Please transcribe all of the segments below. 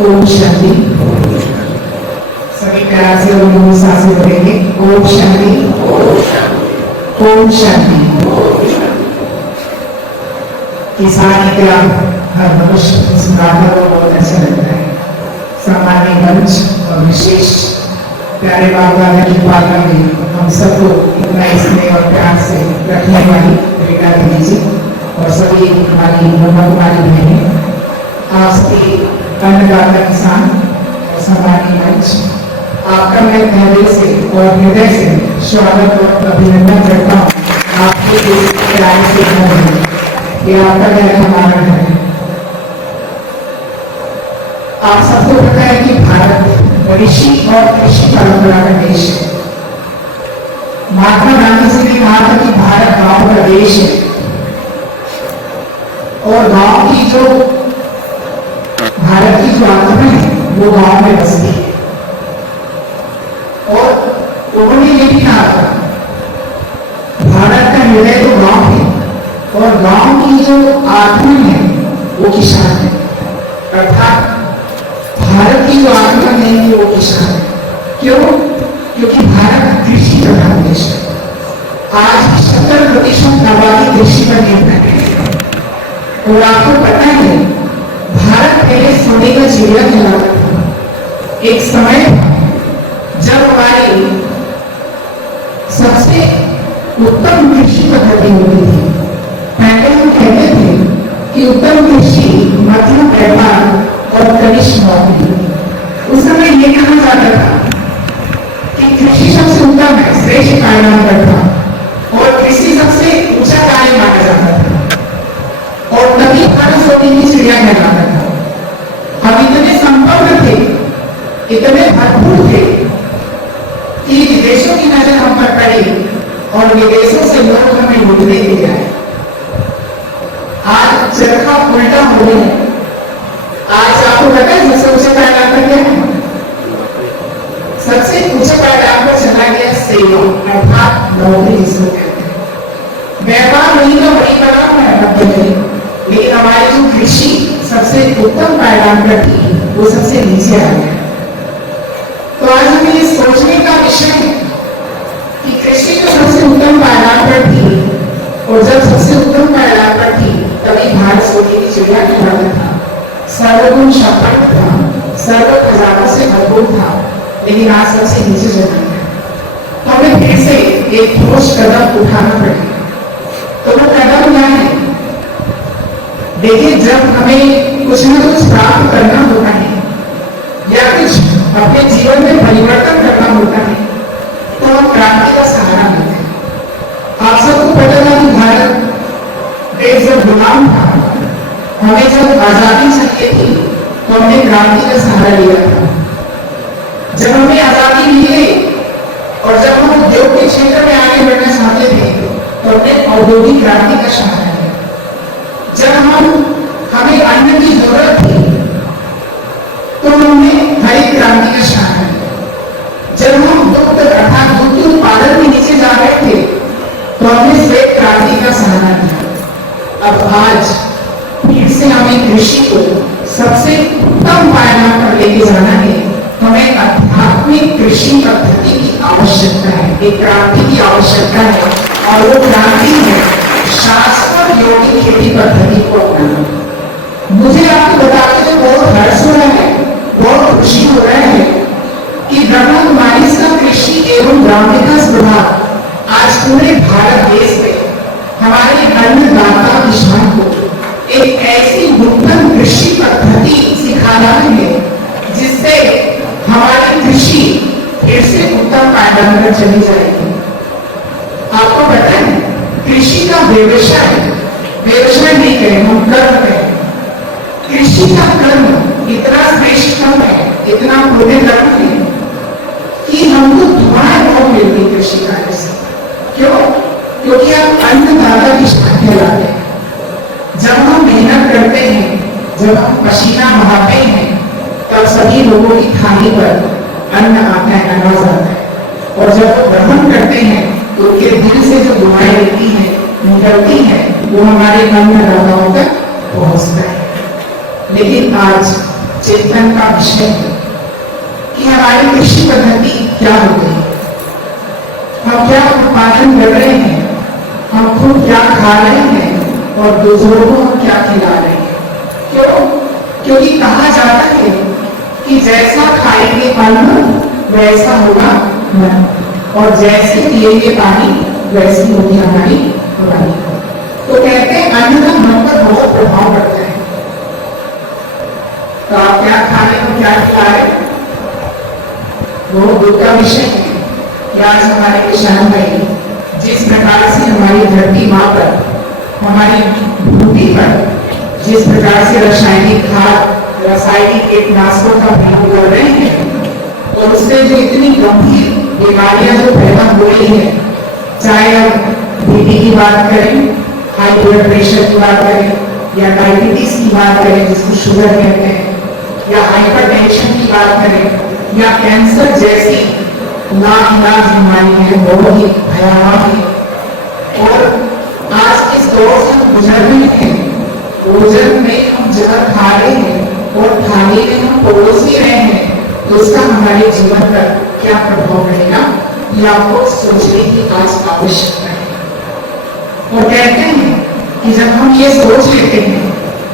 ओम शांति। सभी प्यार से ओम सांसें भरेंगे। ओम शांति, ओम शांति। किसान क्या हर मनुष्य सुनाता हुआ बहुत अच्छा लगता है। सामान्य मंच और विशेष प्यारे बाबा की पालना में हम सबको इतना स्नेह और प्यार से रखने वाली प्रेरणा दीजिए और सभी हमारी ब्रह्मकुमारी बहनें, आप सभी अन्नदाता किसान और सामान्य मंच, आपका मैं हृदय से और हृदय से स्वागत और अभिनंदन करता हूँ। आपके इस प्यार से घर में ये आपका घर हमारा घर है। आप सबको पता है कि भारत ऋषि और कृषि परंपरा का देश है। महात्मा गांधी जी ने कहा था कि भारत गांव का देश है और गांव की जो भारत की जो आत्मा है वो गांव में बसती है। और उन्होंने ये भी कहा था भारत का हृदय तो गांव है और गांव की जो आत्मा है वो किसान है। अर्थात भारत की जो आत्मा है वो किसान है। क्यों? क्योंकि भारत कृषि प्रधान देश है। आज 70% आबादी कृषि पर निर्भर है। और आपको पता है भारत पहले सोने का चिड़िया कहलाता था। एक समय जब हमारी सबसे उत्तम कृषि पद्धति होती थी, पहले हम कहते थे कि उत्तम कृषि मध्यम व्यापार और कनिष्ठ नौकरी। उस समय ये कहा जाता था कि कृषि सबसे उत्तम है, श्रेष्ठ कार्य करता और कृषि सबसे ऊंचा कार्य माना जाता था और तभी भारत सोने की चिड़िया कहलाता था। हम इतने संपन्न थे, इतने भरपूर थे कि विदेशों की नजर हम पर पड़ी और विदेशों से लोग हमें लूटने के लिए आए। आज चरखा उल्टा हो गया है। आज आपको पता है सबसे ऊंचा पायदान पर क्या है? सबसे ऊंचे पायदान पर चला गया सेवा, अर्थात नौकरी जिसको कहते हैं। व्यापार वही का वही बना है, लेकिन हमारी जो कृषि सबसे उत्तम पायदान पर थी वो सबसे नीचे आ गया। तो आज हमें ये सोचने का विषय है कि कृषि जो सबसे उत्तम पायदान पर थी और जब सबसे उत्तम पायदान पर थी तभी भारत सोने की चिड़िया कहलाता था, सर्वगुण संपन्न था, सर्व खजानों से भरपूर था, लेकिन आज सबसे नीचे चला गया। तो हमें फिर से एक ठोस कदम उठाना पड़ेगा। तो वो कदम क्या है? देखिए, जब हमें कुछ न कुछ प्राप्त करना होता है या कुछ अपने जीवन में परिवर्तन करना होता है तो हम क्रांति का सहारा लेते हैं। आप सबको पता था कि भारत देश जब गुलाम था, हमें जब आजादी चाहिए थी तो हमने क्रांति का सहारा लिया था। जब हमें आजादी मिली और जब हम उद्योग के क्षेत्र में आगे बढ़ना चाहते थे तो हमने औद्योगिक क्रांति का सहारा लिया। जब हमें अन्न की जरूरत थी तो हमने हरित क्रांति का सहारा लिया। जब हम दुग्ध अर्थात दूध उत्पादन में नीचे जा रहे थे तो हमने श्वेत क्रांति का सहारा लिया। अब आज फिर से हमें कृषि को सबसे उत्तम पायदान पर लेके जाना है। हमें आध्यात्मिक कृषि पद्धति की आवश्यकता है, एक क्रांति की आवश्यकता है और वो क्रांति है शाश्वत योगी खेती पद्धति को अपनाना। मुझे आपको बता के बहुत हर्ष हो रहा है, बहुत खुशी हो रहा है कि ब्रह्मा कुमारी का कृषि एवं ग्राम विकास विभाग आज पूरे भारत देश में हमारे अन्नदाता किसान को एक ऐसी नूतन कृषि पद्धति सिखा रहा है जिससे हमारी कृषि फिर से उत्तम पायदान पर चली जाएगी। आपको पता है कृषि का व्यवसाय नहीं करें, हम कर्म करें। कृषि का कर्म इतना श्रेष्ठ कर्म है, इतना पुण्य कर्म है कि हमको दुआएं बहुत मिलती कृषि कार्य से। क्यों? क्योंकि आप अन्नदाता किसान कहलाते हैं। जब हम मेहनत करते हैं, जब हम पसीना बहाते हैं तब सभी लोगों की थाली पर अन्न आता है, अनाज आता है। और जब वो ग्रहण करते हैं तो उनके दिल से जो दुआएं निकलती हैं निकलती है वो हमारे अन्नदाताओं तक पहुंचता है। लेकिन आज चिंतन का विषय है कि हमारी कृषि पद्धति क्या हो गई, हम क्या उत्पादन कर रहे हैं, हम खुद क्या खा रहे हैं और दूसरों को हम क्या खिला रहे हैं। क्यों? क्योंकि कहा जाता है कि जैसा खाएंगे अन्न वैसा होगा मन, और जैसे पिएंगे पानी वैसी होगी हमारी वाणी। तो कहते हैं अन्न का मन पर बहुत प्रभाव पड़ता है। तो आप क्या खा रहे हो, क्या खिला रहे हो, वो दुख का विषय है कि आज हमारे किसान भाई जिस प्रकार से हमारी धरती माँ पर, हमारी भूमि पर जिस प्रकार से रासायनिक खाद, रासायनिक कीटनाशकों का प्रयोग कर रहे हैं, और उससे जो इतनी गंभीर बीमारियां जो पैदा हो रही है, चाहे हम बीपी की बात करें, हाई ब्लड प्रेशर की बात करें, या डायबिटीज की बात करें जिसको शुगर कहते हैं, या हाइपरटेंशन की बात करें, या कैंसर जैसी लाइलाज बीमारी है, बहुत ही भयावह है। और आज इस दौर से हम गुजर रहे हैं, भोजन में हम जहर खा रहे हैं और थाली में हम परोस भी रहे हैं, तो उसका हमारे जीवन पर क्या प्रभाव पड़ेगा, ये आपको सोचने की आज आवश्यकता है। और कहते हैं कि जब हम ये सोच लेते हैं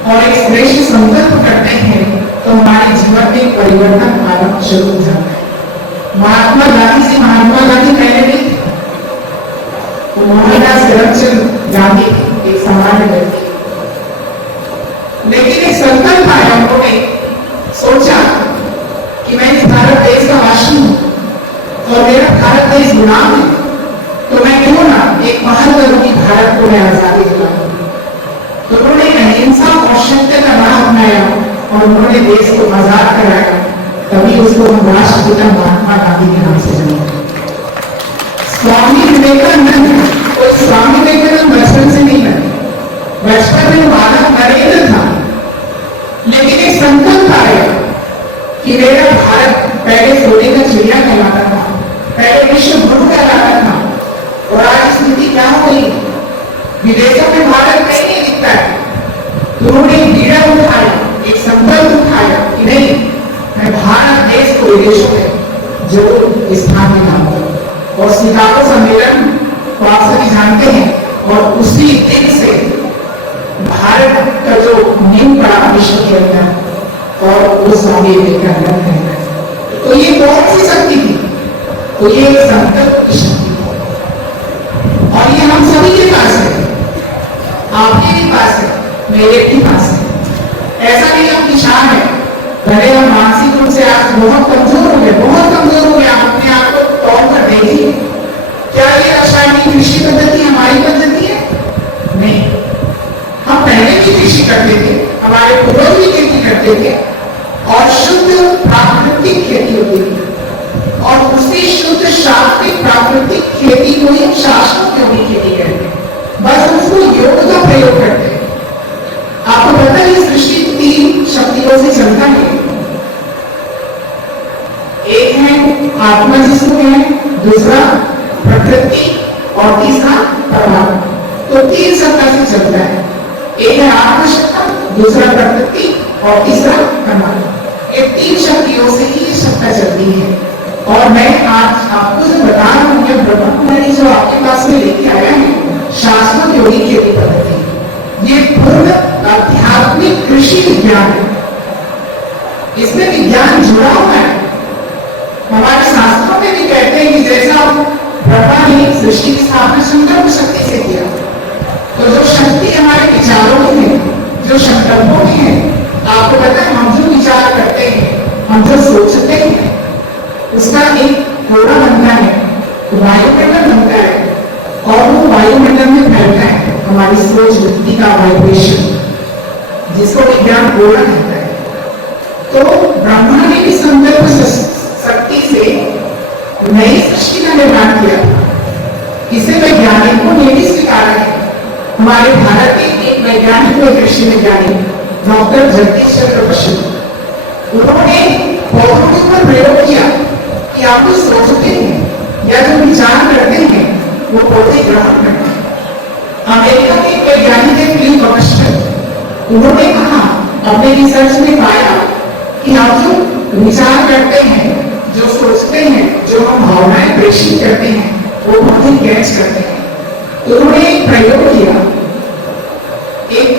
और एक श्रेष्ठ संकल्प करते हैं तो हमारे जीवन में परिवर्तन आना शुरू हो जाता है। महात्मा गांधी से महात्मा गांधी पहले नहीं थे, वो मोहनदास करमचंद गांधी एक सामान्य व्यक्ति, लेकिन एक संकल्प आया, उन्होंने सोचा कि मैं इस भारत देश का वासी हूं और मेरा भारत देश गुलाम है, तो मैं क्यों ना एक पहल करूं कि भारत को मैं आजादी दिलाऊं। तो उन्होंने अहिंसा और सत्य का राह अपनाया और उन्होंने देश को आजाद कराया, तभी उसको हम राष्ट्रपिता महात्मा गांधी के नाम से जानते हैं। स्वामी विवेकानंद, कोई स्वामी विवेकानंद बचपन से नहीं बने, बचपन में बालक नरेंद्र था, लेकिन एक संकल्प आया कि मेरा भारत पहले सोने का चिड़िया कहलाता था, पहले विश्व गुरु कहलाता था, और आज स्थिति क्या हो गई, विदेशों में भारत कहीं नहीं दिखता है। तो उन्होंने बीड़ा उठाया, एक संकल्प उठाया कि नहीं, मैं भारत देश को विदेशों में जरूर स्थान दिलाऊंगा। और शिकागो सम्मेलन को आप सभी जानते हैं, और उसी दिन से भारत का जो नींव पड़ा विश्व के अंदर, और वो स्वामी विवेकानंद है। तो ये कौन सी शक्ति थी? तो ये संकल्प की शक्ति थी, और ये हम सभी के पास है, आपके भी पास है, मेरे भी पास है। ऐसा नहीं हम किसान है, भले हम मानसिक रूप से आज बहुत कमजोर हो गए, बहुत कमजोर हो गए, आप अपने आप को तौल कर देखिए, क्या ये रासायनिक कृषि पद्धति हमारी पद्धति है? नहीं, हम पहले भी कृषि करते थे, हमारे पूर्वज भी खेती करते थे, और शुद्ध प्राकृतिक खेती होती थी, और उसी शुद्ध शास्त्रीय प्राकृतिक खेती को ही शास्त्रों की भी खेती करते हैं, बस उसको योग का प्रयोग करते हैं। आपको पता है इस सृष्टि 3 शक्तियों से चलता है, एक है आत्मा जिसको है, दूसरा प्रकृति और तीसरा परमात्मा। तो 3 सत्ता से चलता है, एक है आत्म सत्ता, दूसरा प्रकृति और तीसरा परमात्मा। ये 3 शक्तियों से ही सत्ता चलती है। और मैं आज आपको जो बता रहा हूं, ये ब्रह्मकुमारी जो आपके पास में लेके आया है, शाश्वत योगी खेती पद्धति, ये पूर्ण आध्यात्मिक कृषि विज्ञान है, इसमें विज्ञान जुड़ा हुआ है। हमारे शास्त्रों में भी कहते हैं कि जैसा ब्रह्मा ने सृष्टि की स्थापना संकल्प शक्ति से किया, तो जो शक्ति हमारे विचारों में है, जो संकल्पों में है, आपको पता है हम जो विचार करते हैं, हम जो सोचते हैं, उसका एक घोड़ा बनता है, वायुमंडल बनता है, और वो वायुमंडल में फैलता है हमारी सोच वृत्ति का वाइब्रेशन, जिसको विज्ञान घोड़ा कहता है। तो ब्रह्मा ने भी संकल्प शक्ति से नई सृष्टि का निर्माण किया, इसे वैज्ञानिकों ने भी स्वीकारा है। हमारे भारत के एक वैज्ञानिक व कृषि वैज्ञानिक डॉक्टर जगदीश चंद्र बसु, उन्होंने पौधों के ऊपर प्रयोग किया कि आप जो सोचते हैं या जो विचार करते हैं वो पौधे ग्रहण करते हैं। अमेरिका के वैज्ञानिक फिलिप बर्नस्टीन, उन्होंने कहा, अपने रिसर्च में पाया कि हम जो विचार करते हैं, जो सोचते हैं, जो हम भावनाएं प्रेषित करते हैं, वो बहुत ही कैच करते हैं। तो उन्होंने एक प्रयोग किया, एक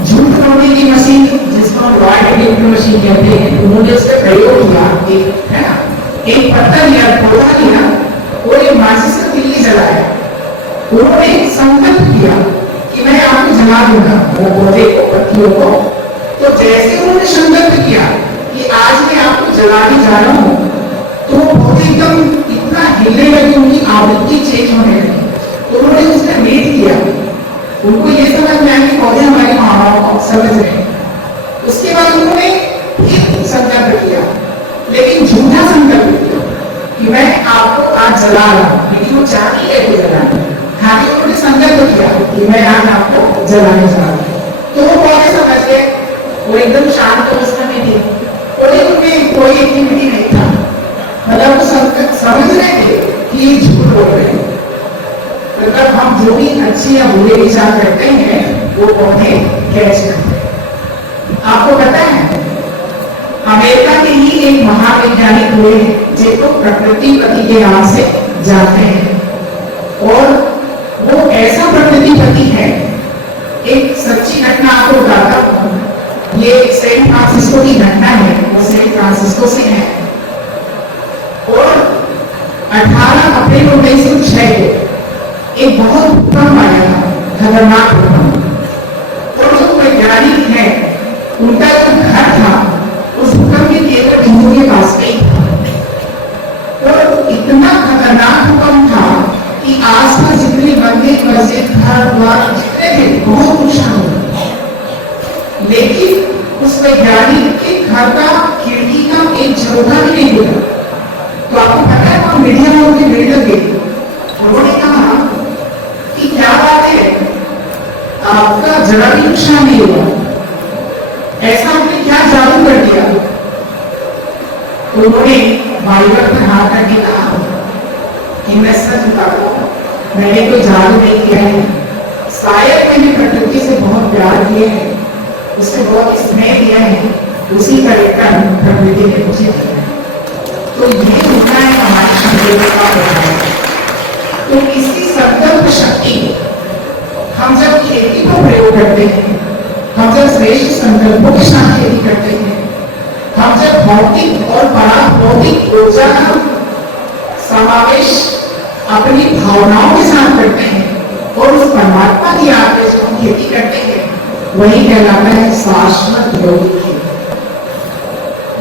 झूठ बोलने की मशीन, जिसको हम लॉयड की मशीन कहते हैं, उन्होंने उसका प्रयोग किया, एक है ना, एक पत्थर लिया, पौधा लिया और एक माचिस का तिल्ली जलाया। उन्होंने एक संकल्प किया कि मैं आपको जला दूंगा, वो पौधे को, पत्तियों को। तो जैसे उन्होंने संकल्प किया कि आज मैं आपको जलाने जा रहा हूं, तो वो पौधे एकदम इतना हिले लगे, उनकी आवृत्ति चेंज होने लगी। तो उन्होंने उसका वेट किया, उनको ये समझ में आया कि पौधे हमारी भावनाओं को समझ रहे हैं। उसके बाद उन्होंने फिर संकल्प किया, लेकिन झूठा संकल्प किया कि मैं आपको आज जला रहा हूं, लेकिन वो चाहती है कि जलाना। हाँ, उन्होंने संकल्प किया कि मैं आज आपको जलाने जा रहा हूं। तो वो पौधे समझ गए, वो एकदम शांत अवस्था में थे और उनमें कोई एक्टिविटी नहीं था, मतलब वो समझ रहे थे कि ये झूठ बोल रहे हैं। मतलब हम जो भी अच्छे या बुरे विचार करते हैं, वो पौधे कैच करते हैं। आपको पता है, अमेरिका के ही एक महावैज्ञानिक हुए हैं, जिनको प्रकृतिपति के नाम से जानते हैं, और वो ऐसा प्रकृतिपति है। एक सच्ची घटना आपको बताता हूं, ये सैन फ्रांसिस्को की घटना है, वो सैन फ्रांसिस्को से है। और 18 अप्रैल 1906 को एक बहुत भूकंप आया, खतरनाक भूकंप। और जो वैज्ञानिक है, उनका जो घर था उस भूकंप के केवल बिंदु के पास में था। और इतना खतरनाक भूकंप था कि आसपास जितने मंदिर, मस्जिद, घर द्वार जितने थे, बहुत नुकसान हुआ। लेकिन उस वैज्ञानिक के घर का खिड़की का एक झरोखा भी नहीं गिरा। तो आपको पता है, वहां मीडिया में उनके बिल्डर गए, उन्होंने कहा कि क्या बात है, आपका जरा भी नुकसान नहीं हुआ, ऐसा आपने क्या जादू कर दिया? उन्होंने बाइबल पर हाथ रख के कहा कि मैं सच बताता हूं, मैंने कोई जादू नहीं किया है, शायद मैंने प्रकृति से बहुत प्यार किया है, उससे बहुत स्नेह दिया है, उसी का रिटर्न प्रकृति ने मुझे दिया है। तो ये होता है हमारे संकल्प का प्रभाव। तो इसी संकल्प शक्ति हम जब खेती को प्रयोग करते हैं, हम जब श्रेष्ठ संकल्पों के साथ खेती करते हैं, हम जब भौतिक और पराभौतिक ऊर्जा का समावेश अपनी भावनाओं के साथ करते हैं और उस परमात्मा की याद में जो हम खेती करते हैं, वही कहलाता है शाश्वत योगिक खेती।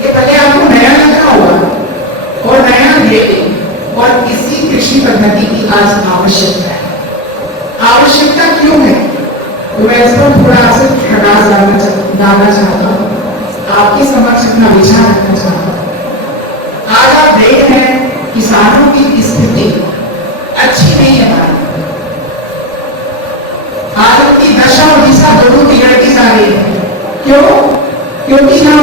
ये भले आपको नया लग रहा होगा और नया लेकिन, और इसी कृषि पद्धति की आज आवश्यकता है। आवश्यकता क्यों है? तो मैं इसको थोड़ा सा खटास डालना चाहता हूँ, आपके समक्ष अपना विचार रखना चाहता हूँ। आज आप देख रहे हैं किसानों की स्थिति अच्छी नहीं है। आज उनकी दशा और दिशा दोनों बिगड़ती जा रही है। क्यों? क्योंकि हम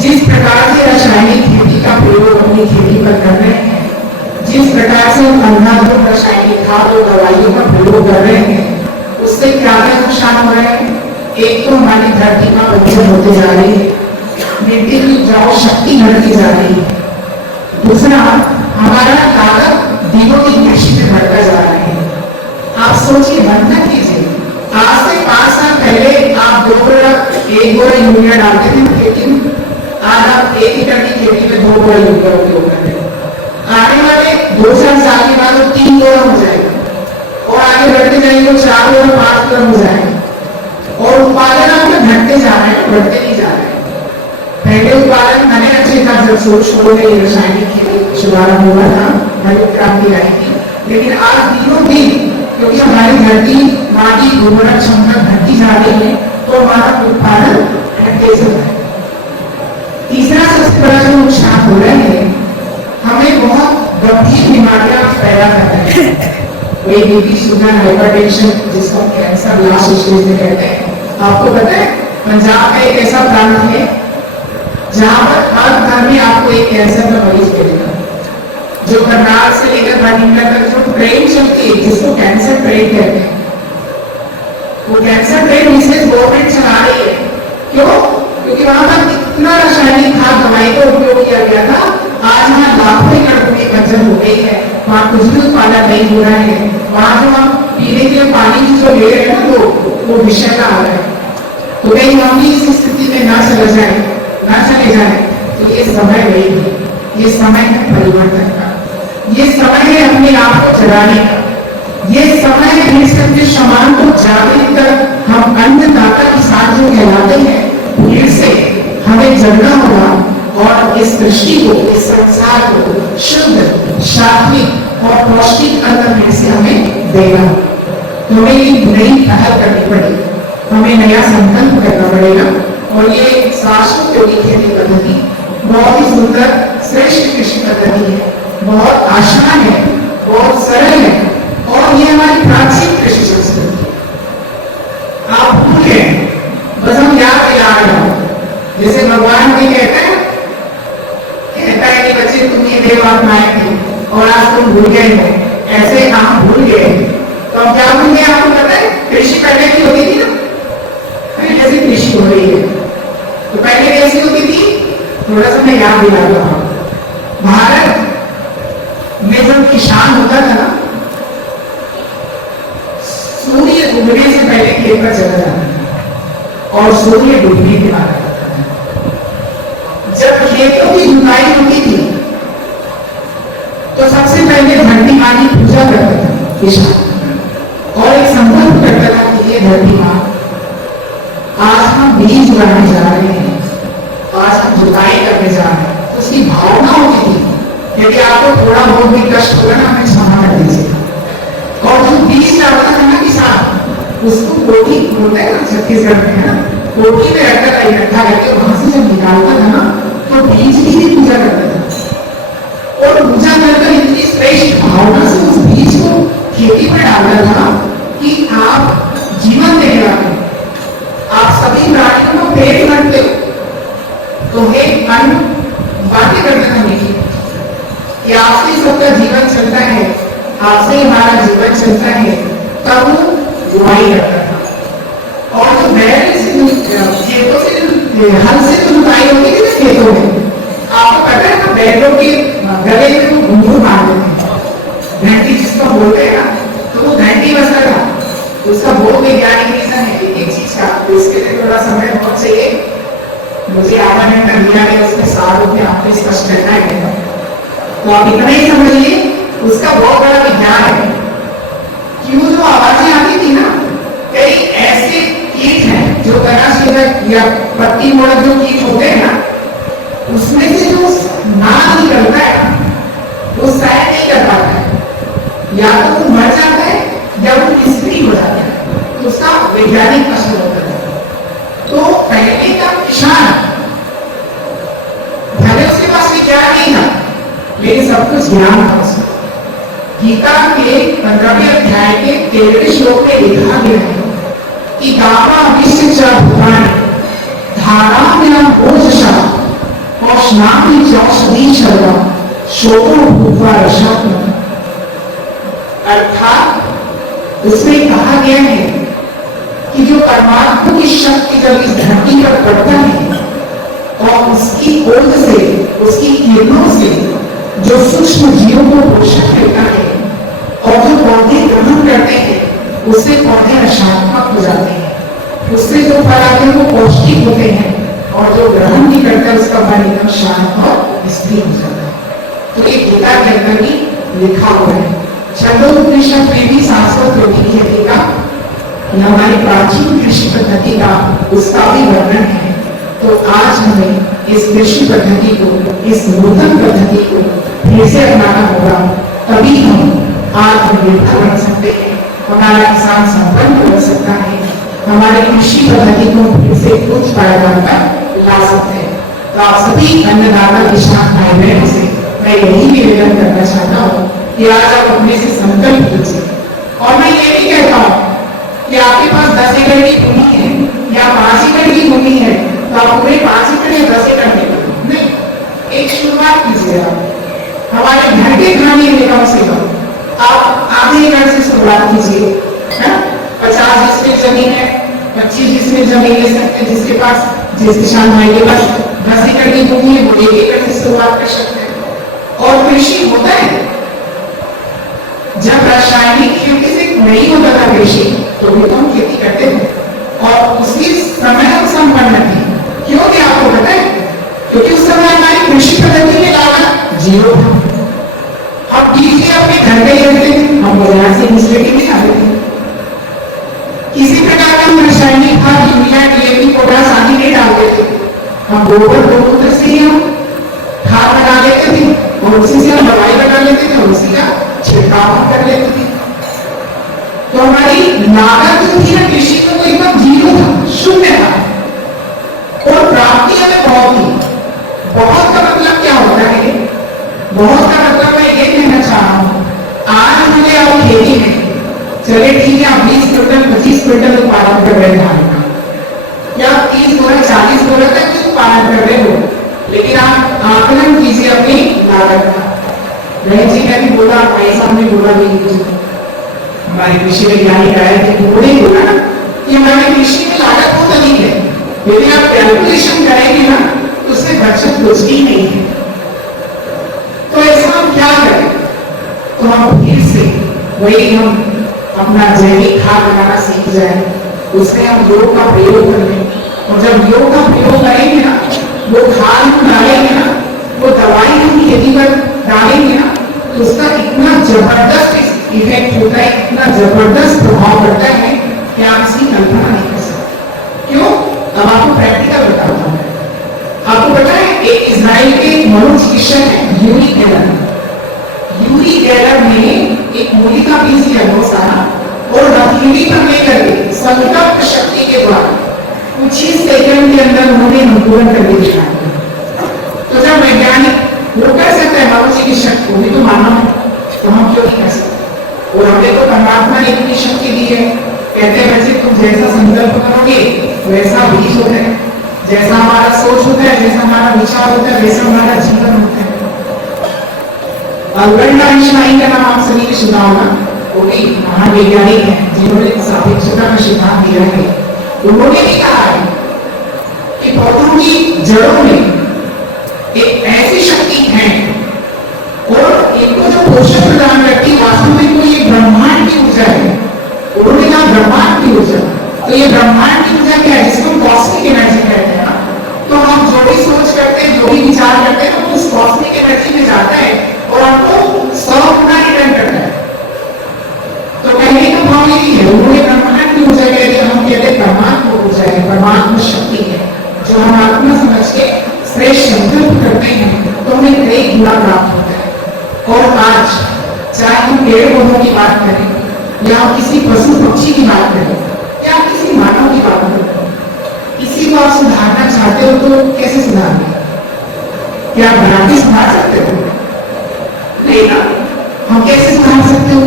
जिस प्रकार से रासायनिक खेती का प्रयोग अपनी खेती पर कर रहे हैं, जिस प्रकार से हम अंधाधुंध रासायनिक खाद और दवाइयों का प्रयोग कर रहे हैं, उससे क्या क्या नुकसान हो रहे हैं? एक तो हमारी धरती का बंजर होते जा रही है, मिट्टी की उपजाऊ शक्ति घटती जा रही है। दूसरा, हमारा लागत दिनों दिन कृषि में बढ़ता जा रहा है। आप सोचिए, मंथन कीजिए, आज से 5 साल पहले आप 1 बोरा यूरिया डालते थे खेती में, आज आप 1 एकड़ की खेती में 2 बोरा यूरिया उपयोग करते हैं। आने वाले 2-4 साल के बाद वो 3 बोरा हो जाएगा और आगे बढ़ते जाएंगे तो 4 बोरा 5 बोरा हो जाएगा। और उत्पादन आपके घटते जा रहे हैं, बढ़ते नहीं जा रहे हैं। पहले उत्पादन मैंने अच्छे था जब शुरू में रासायनिक खेती शुभारंभ हुआ था, हरित क्रांति आई थी, लेकिन आज दिनों दिन क्योंकि हमारी धरती माटी उर्वरक क्षमता घटती जा रही है, तो हमारा उत्पादन घटते जा रहा है। तीसरा सबसे बड़ा जो नुकसान हो रहा है, हमें बहुत गंभीर बीमारियां पैदा कर रहे हैं। वही बीपी, शुगर, हाइपरटेंशन, जिसको कैंसर लास्ट स्टेज में कहते हैं। आपको पता है, पंजाब में एक ऐसा प्रांत है जहां पर हर घर में आपको एक कैंसर का मरीज मिलेगा। जो करनाल से लेकर भाटिंडा तक जो ट्रेन चलती है, जिसको कैंसर ट्रेन कहते हैं, वो कैंसर ट्रेन विशेष गवर्नमेंट चला रही है। क्यों? क्योंकि कि वहां पर इतना रासायनिक खाद दवाई का उपयोग किया गया था। आज वहाँ लाखों एकड़ की बचत हो गई है, वहाँ कुछ भी उत्पादन नहीं हो रहा है। वहाँ जो हम पीने के लिए पानी की जो ले रहे हैं ना, वो विषय का आ रहा है। तो कहीं हम भी इस स्थिति में ना चले जाए, तो ये समय नहीं है, ये समय है परिवर्तन का, ये समय है अपने आप को जगाने का, ये समय है फिर से अपने समान को जागृत कर हम अन्नदाता किसान जो कहलाते हैं, फिर से हमें जगना होगा और इस दृष्टि को, इस संसार को शुद्ध, सात्विक और पौष्टिक अन्न में से हमें देना। तो हमें ये नई पहल करनी पड़ेगी, हमें नया संकल्प करना पड़ेगा। और ये शाश्वत योगी खेती पद्धति बहुत ही सुंदर श्रेष्ठ कृषि पद्धति है, बहुत आसान है, बहुत सरल है और ये हमारी प्राचीन कृषि संस्कृति है। आप भूल गए, बस हम याद दिला रहे हो। जैसे भगवान भी कहता है कि बच्चे तुम ये देव आत्माएं थी और आज तुम भूल गए हो, ऐसे हम भूल गए। तो अब क्या भूल गए आपको पता है? कृषि पहले की होती थी ना, ऐसी कृषि हो रही है। तो पहले कैसी होती थी, थोड़ा सा मैं याद दिलाता हूँ। भारत में जब किसान होता था ना, सूर्य उगने से पहले खेत पर चला जाता था और सूर्य डूबने के बाद आता था। जब खेतों की जुताई होती थी तो सबसे पहले धरती माँ की पूजा करता था किसान और एक संकल्प करता था कि ये धरती माँ, आज हम बीज उगाने जा रहे हैं, आज हम जुताई करने जा रहे हैं। तो उसकी भावना होती थी, यदि आपको थोड़ा बहुत भी कष्ट होगा ना, हमें क्षमा कर दीजिए। और जो बीज डालता है ना किसान, उसको कोठी बोलते हैं ना छत्तीसगढ़ में, है ना, कोठी में रखकर इकट्ठा करके वहां से जब निकालता था ना, तो बीज की ही पूजा करता था और पूजा करकर इतनी श्रेष्ठ भावना से उस बीज को खेती में डालता था कि आप जीवन देने वाले, आप सभी प्राणियों को पेट करते हो तो हे अन्न बातें करते हैं मीठी कि आपसे सबका जीवन चलता है, आपसे हमारा जीवन चलता है, तब वो बुराई करता था। और जो बैल से खेतों से हल से जो जुताई होती थी ना खेतों में, आपको पता है ना, बैलों के गले में वो घुंघरू बांध देते हैं, घंटी जिसको बोलते हैं ना, तो वो घंटी बजता था। उसका बहुत वैज्ञानिक रीजन है एक चीज का, तो इसके लिए थोड़ा समय बहुत चाहिए, मुझे आधा घंटा दिया है, उसमें सारों में आपको स्पष्ट करना है। तो आप इतना ही समझिए, उसका बहुत बड़ा विज्ञान है कि वो जो आवाजें आती थी ना, कई ऐसे कीट हैं जो गनाशेदक या पत्ती मोड़क जो कीट होते हैं ना, उसमें से जो नाद निकलता है वो सहन नहीं कर पाता है, या तो वो मर जाता है या वो निष्क्रिय हो जाता है, तो उसका वैज्ञानिक असर होता है। तो पहले का किसान भले उसके पास विज्ञान नहीं था, लेकिन सब कुछ ज्ञान था उसमें। गीता के 15वें अध्याय के 13वें श्लोक में लिखा गया है कि गावा विश्व भूतानि धाराम्याम ओजसा औष्णामि चौषधि शर्वा शोको भूत्वा रसात्मक। अर्थात उसमें कहा गया है कि जो परमात्मा की शक्ति जब इस धरती पर पड़ता है और उसकी ओर से, उसकी किरणों से जो सूक्ष्म जीवों को पोषण मिलता है और जो पौधे ग्रहण करते हैं, उससे पौधे रसात्मक हो जाते हैं, उससे जो फल आते हैं वो पौष्टिक होते हैं, और जो ग्रहण नहीं करता है उसका मन एकदम शांत और स्थिर हो जाता है। तो ये गीता के अंदर भी लिखा हुआ है। छंदोपनिषद में भी शाश्वत योगी खेती का, हमारी प्राचीन कृषि पद्धति का, उसका भी वर्णन है। तो आज हमें इस कृषि पद्धति को, इस नूतन पद्धति को फिर से अपनाना होगा, तभी हम आत्मनिर्भर बन सकते हैं, हमारा किसान संपन्न हो सकता है, हमारी कृषि पद्धति को फिर से उच्च पायदान पर ला सकते हैं। तो आप सभी अन्नदाता किसान भाई बहनों से मैं यही निवेदन करना चाहता हूँ कि आज आप अपने से संकल्प कीजिए। और मैं ये नहीं कहता हूँ कि आपके पास 10 एकड़ की भूमि है या 5 एकड़ की भूमि है तो आप पूरे 5 एकड़ या 10 एकड़ में नहीं, एक शुरुआत कीजिए। आप हमारे घर के खाने में कम से कम आप आधे एकड़ से शुरुआत कीजिए, है ना। 50 फीट जमीन है, 25 में जमीन ले सकते हैं, जिसके पास, जिस किसान भाई के पास 10 एकड़ की भूमि है वो 1 एकड़ से शुरुआत कर सकते हैं। और कृषि होता है, जब रासायनिक खेती से नहीं होता था कृषि, तो भी तो हम खेती करते थे और उसकी समय हम संपन्न थी। क्यों कि आपको पता है, क्योंकि उस समय हमारी कृषि पद्धति में लागत 0 था। अब बीज अपने घर पे लेते थे, हम बाजार से बीज लेके नहीं आते थे। किसी प्रकार का हम रासायनिक खाद, यूरिया, डीएपी, पोटाश आदि नहीं डालते थे। हम गोबर गोमूत्र से ही हम खाद लगा लेते थे और उसी से हम दवाई लगा लेते थे और उसी का छिड़काव कर लेते थे। तो हमारी लागत जो थी ना कृषि में वो एकदम 0 था, 0 था। और प्राप्ति हमें बहुत थी। बहुत का मतलब क्या होता है? बहुत का मतलब मैं ये कहना चाह रहा हूँ, आज मुझे अब खेती में चले ठीक है, आप 20 क्विंटल 25 क्विंटल उत्पादन कर रहे हैं धान का, या 30 बोरा 40 बोरा तक भी उत्पादन कर रहे हो, लेकिन आप आकलन कीजिए अपनी लागत का। रह जी ने भी बोला, भाई साहब ने बोला, हमारे कृषि वैज्ञानिक आए थे, उन्होंने बोला कि हमारे कृषि में लागत बहुत अधिक है, यदि आप कैलकुलेशन करेंगे ना तो उससे बचत कुछ भी नहीं है। तो ऐसा हम क्या करें? तो हम फिर से वही हम अपना जैविक खाद बनाना सीख जाए, उसमें हम योग का प्रयोग कर लें। और जब योग का प्रयोग करेंगे ना, वो खाद हम डालेंगे ना, वो दवाई हम खेती पर डालेंगे ना, तो उसका इतना जबरदस्त इफेक्ट होता है, इतना जबरदस्त प्रभाव पड़ता है कि आप इसकी कल्पना नहीं कर सकते। क्यों? अब आपको प्रैक्टिकल बताता हूँ। आपको पता है एक इजराइल के मनोचिकित्सक है यूरी गेलर। यूरी गेलर ने एक मूलिका बीज लिया बहुत सारा और रतीली पर लेकर के संकल्प शक्ति के द्वारा कुछ ही सेकंड के अंदर उन्होंने अंकुरन करके दिखाया। तो जब वैज्ञानिक वो कर सकते हैं, मनोचिकित्सक वो भी तो मानव है, तो हम क्यों नहीं कर सकते? और हमें तो परमात्मा ने इतनी शक्ति दी है, कहते हैं बच्चे तुम जैसा संकल्प करोगे वैसा बीज होता है, जैसा हमारा सोच होता है, जैसा हमारा विचार होता है, वैसा हमारा जीवन होता है। अल्बर्ट आइंस्टाइन का नाम आप सभी ने सुना होगा, वो भी महावैज्ञानिक है जिन्होंने सापेक्षता का सिद्धांत दिया है। उन्होंने भी कहा है कि पौधों की जड़ों में एक ऐसी शक्ति है और इनको जो पोषण प्रदान करती है वास्तव में कोई एक ब्रह्मांड की ऊर्जा है। उन्होंने कहा ब्रह्मांड की ऊर्जा। तो ये ब्रह्मांड की ऊर्जा क्या है? जिसको कॉस्मिक एनर्जी कहते हैं ना। तो हम जो भी सोच करते हैं, जो भी विचार करते हैं, वो उस कॉस्मिक एनर्जी में जाता है और हमको 100 गुना रिटर्न करता है। तो कहने का भाव यही है, उन्होंने ब्रह्मांड की ऊर्जा कह दिया, हम कहते हैं परमात्मा ऊर्जा है, परमात्मा शक्ति है, जो हम आत्मा समझ के श्रेष्ठ संकल्प करते हैं तो हमें कई गुना प्राप्त होता है। और आज चाहे हम पेड़ पौधों की बात करें या हम किसी पशु पक्षी की बात करें या किसी मानव की बात करें, किसी को आप सुधारना चाहते हो तो कैसे सुधारेंगे? क्या आप बना के सुधार सकते हो? नहीं ना। हम कैसे सुधार सकते हो?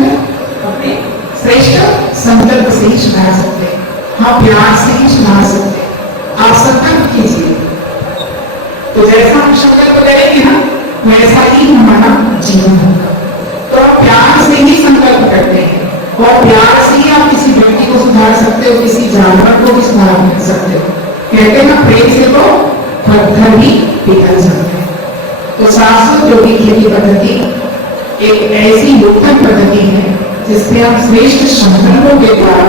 अपने श्रेष्ठ संकल्प से ही सुधार सकते हैं, हम प्यार से ही सुधार सकते हैं। आप संकल्प कीजिए, तो जैसा हम संकल्प करेंगे ना वैसा ही हमारा जीवन होगा। तो आप प्यार से ही संकल्प करते हैं और प्यार से ही आप किसी व्यक्ति को सुधार सकते हो, किसी जानवर को भी सुधार सकते हो। कहते हैं ना प्रेम से तो पत्थर भी पिघल सकते हैं। तो शाश्वत जैविक खेती पद्धति एक ऐसी उत्तम पद्धति है जिसमें हम श्रेष्ठ संकल्पों के द्वारा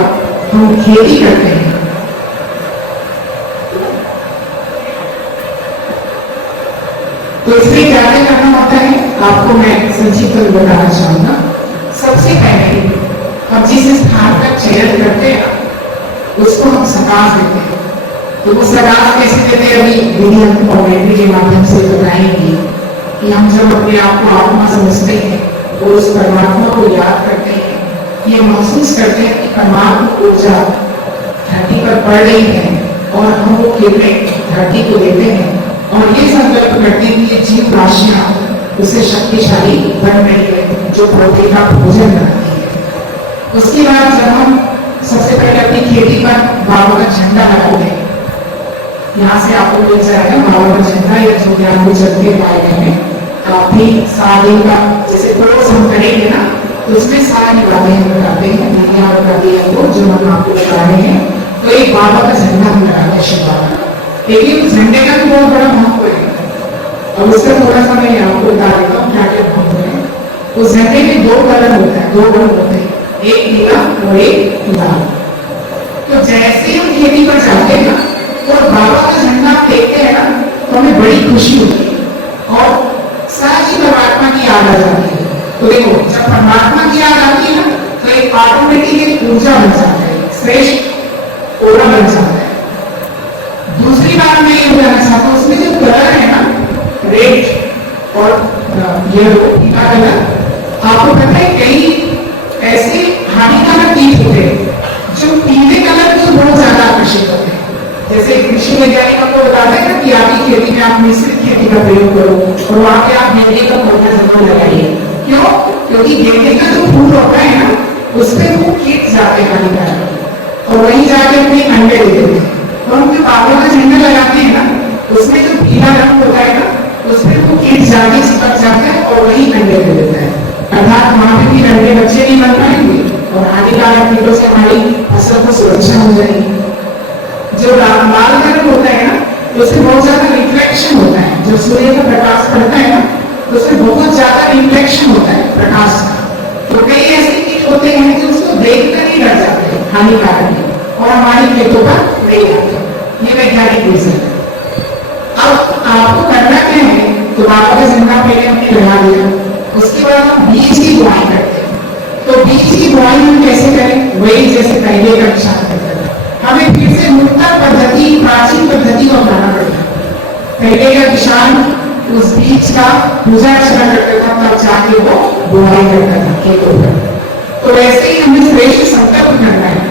हम खेती करते हैं। तो इसलिए क्या क्या करना होता है आपको मैं संक्षिप्त में बताना चाहूंगा। सबसे पहले हम जिस स्थान का चयन करते हैं उसको हम सकाश देते हैं। तो वो सकाश कैसे देते हैं अभी दीदी हमको कमेंट्री के माध्यम से बताएंगे कि हम जब अपने आप को आत्मा समझते हैं और उस परमात्मा को याद करते हैं, ये महसूस करते हैं कि परमात्मा ऊर्जा धरती पर पड़ रही है और हम वो किरणें धरती को देते हैं और ये संकल्प करते हैं कि ये जीव राशियां उससे शक्तिशाली बन रही है जो पृथ्वी का भोजन बनाती है। उसके बाद जब हम सबसे पहले अपनी खेती पर बाबा का झंडा लगाते हैं, यहाँ से आपको मिल जाएगा बाबा का झंडा या जो कि आपको चलते पाएगा में काफी सारे का जैसे क्रोस हम करेंगे ना तो उसमें सारी बातें हम बताते हैं, दुनिया बताती है वो जो हम आपको बता रहे हैं। तो एक बाबा का झंडा हम लगाते शिव बाबा, लेकिन झंडे का भी बहुत बड़ा महत्व है। और उसका थोड़ा सा मैं आपको बता देता हूँ क्या क्या महत्व है। उस झंडे में दो कलर होता है, दो रंग होते हैं, एक नीला और एक लाल। तो जैसे हम खेती पर जाते हैं ना और बाबा का झंडा देखते हैं ना तो हमें बड़ी खुशी होती है और सारी परमात्मा की याद आ जाती है। तो देखो जब परमात्मा की याद आती है ना तो एक ऑटोमेटिक एक ऊर्जा बन जाता है, श्रेष्ठ ओरा बन जाता है। दूसरी बात मैं ये बताना चाहता हूँ, उसमें जो कलर है ना रेड और येलो का कलर, आपको पता है कई ऐसे हानिकारक कीट होते हैं जो पीले कलर को बहुत ज्यादा आकर्षित होते हैं। जैसे कृषि वैज्ञानिकों को बताते हैं कि आपकी खेती में आप मिश्रित खेती का प्रयोग करो और वहां पे आप गेंदे का पौधा जरूर लगाइए। क्यों? क्योंकि गेंदे का जो फूल होता है ना उसमें वो कीट जाते हैं हानिकारक और वहीं जाके अपने अंडे दे देते हैं। और हम जो बाबा का झंडा लगाते हैं ना उसमें जो पीला रंग होता है ना उसमें वो कीट जाके चिपक जाता है और वही अंडे दे देता है। अर्थात वहां पे भी अंडे बच्चे नहीं बन पाएंगे और हानिकारक कीटों से हमारी फसल को सुरक्षा हो जाएगी। जो लाल कलर होता है ना उससे बहुत ज्यादा रिफ्लेक्शन होता है, जब सूर्य का प्रकाश पड़ता है ना तो उसमें बहुत ज्यादा रिफ्लेक्शन होता है प्रकाश का। तो कई ऐसे कीट होते हैं जो उसको देखकर ही डर जाते हैं हानिकारक है और हमारी खेतों पर नहीं आते। ये वैज्ञानिक रीजन है। अब आपको करना क्या है, तो बाबा का झंडा पहले हमने लगा दिया, उसके बाद हम बीज की बुआई करते हैं। तो बीज की बुआई हम कैसे करें, वही जैसे पहले का निशान करते हैं। हमें फिर से नूतन पद्धति, प्राचीन पद्धति को अपनाना पड़ता है। पहले का किसान उस बीज का पूजा अर्चना करता था, तब जाके वो बुआई करता था खेतों पर। तो वैसे ही हमें श्रेष्ठ संकल्प करना है।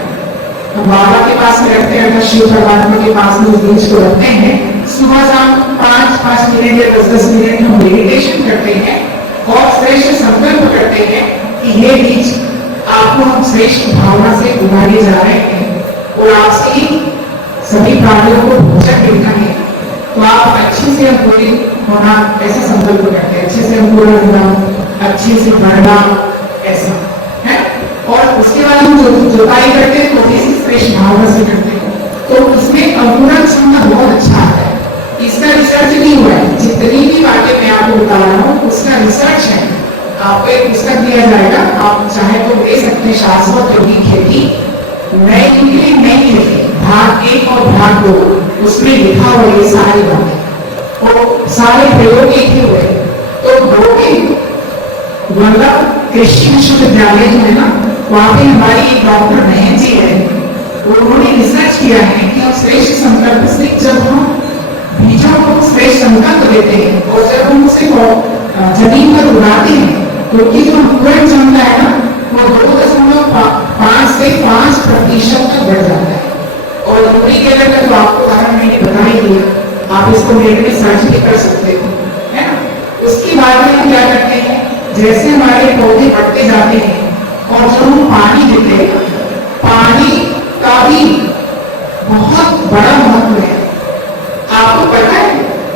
हम बाबा के पास में रखते हैं, शिव परमात्मा के पास में उस बीज को रखते हैं। सुबह शाम 5-5 मिनट या 10-10 मिनट हम मेडिटेशन करते हैं और श्रेष्ठ संकल्प करते हैं कि ये बीज आपको हम श्रेष्ठ भावना से उगाए जा रहे हैं और आपसे सभी प्राणियों को भोजन मिलता है। तो आप अच्छे से पूरी होना ऐसा संकल्प करते हैं, अच्छे से पूरा होना, अच्छे से बढ़ना, ऐसा है। और उसके बाद हम जोताई करते हैं तो इसी श्रेष्ठ भावना से करते हैं। तो इसमें अंकुरण क्षमता बहुत अच्छा आता है। इसका रिसर्च नहीं हुआ है, जितनी भी बातें मैं आपको बता रहा हूँ उसका रिसर्च है। आपको एक पुस्तक दिया जाएगा, आप चाहे तो ले सकते हैं, शाश्वत योगी खेती नए युग की नई खेती भाग 1 और भाग 2, उसमें लिखा हुआ ये सारी बातें और सारे प्रयोग एक ही हुए। तो मतलब कृषि विश्वविद्यालय जो है ना वहां पे हमारी एक डॉक्टर बहन जी है, उन्होंने रिसर्च किया है कि श्रेष्ठ संकल्प से जब हम बीजों को श्रेष्ठ संकल्प देते हैं और जब हम उसे जमीन पर उगाते हैं तो उनकी जो अंकुरण क्षमता है ना वो 2.5 से 5% तक बढ़ जाता है। और यूरी के अंदर का जो आपको उदाहरण मैंने बता ही दिया, आप इसको नेट में सर्च भी कर सकते हो, है ना। उसके बाद में हम क्या करते हैं, जैसे हमारे पौधे बढ़ते जाते हैं और जो हम पानी देते हैं, पानी का भी बहुत बड़ा महत्व है। आपको पता है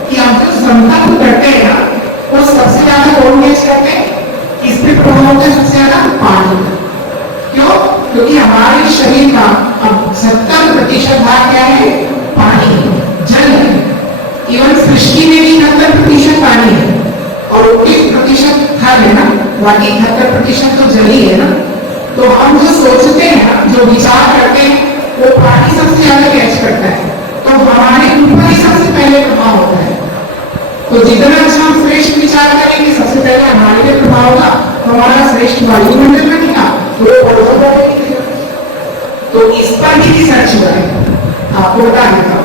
कि हम जो संकल्प करते हैं ना वो सबसे ज्यादा कौन वेस्ट करते हैं, इसमें प्रभाव होता है सबसे ज्यादा पानी। क्यों? क्योंकि हमारे शरीर का अब 70% भाग क्या है, पानी, जल है। इवन सृष्टि में भी 70% पानी है और 20% थल है ना, बाकी 71% तो जल ही है ना। तो हम जो सोचते हैं ना, जो विचार करते हैं वो पानी सबसे ज्यादा कैच करता है, तो हमारे ऊपर ही सबसे पहले प्रभाव होता है। तो जितना अच्छा हम श्रेष्ठ विचार करेंगे सबसे पहले हमारे लिए प्रभाव होगा, हमारा श्रेष्ठ वायुमंडल बनेगा, तो इस पर भी रिसर्च हुआ है। आपको बता देता हूं,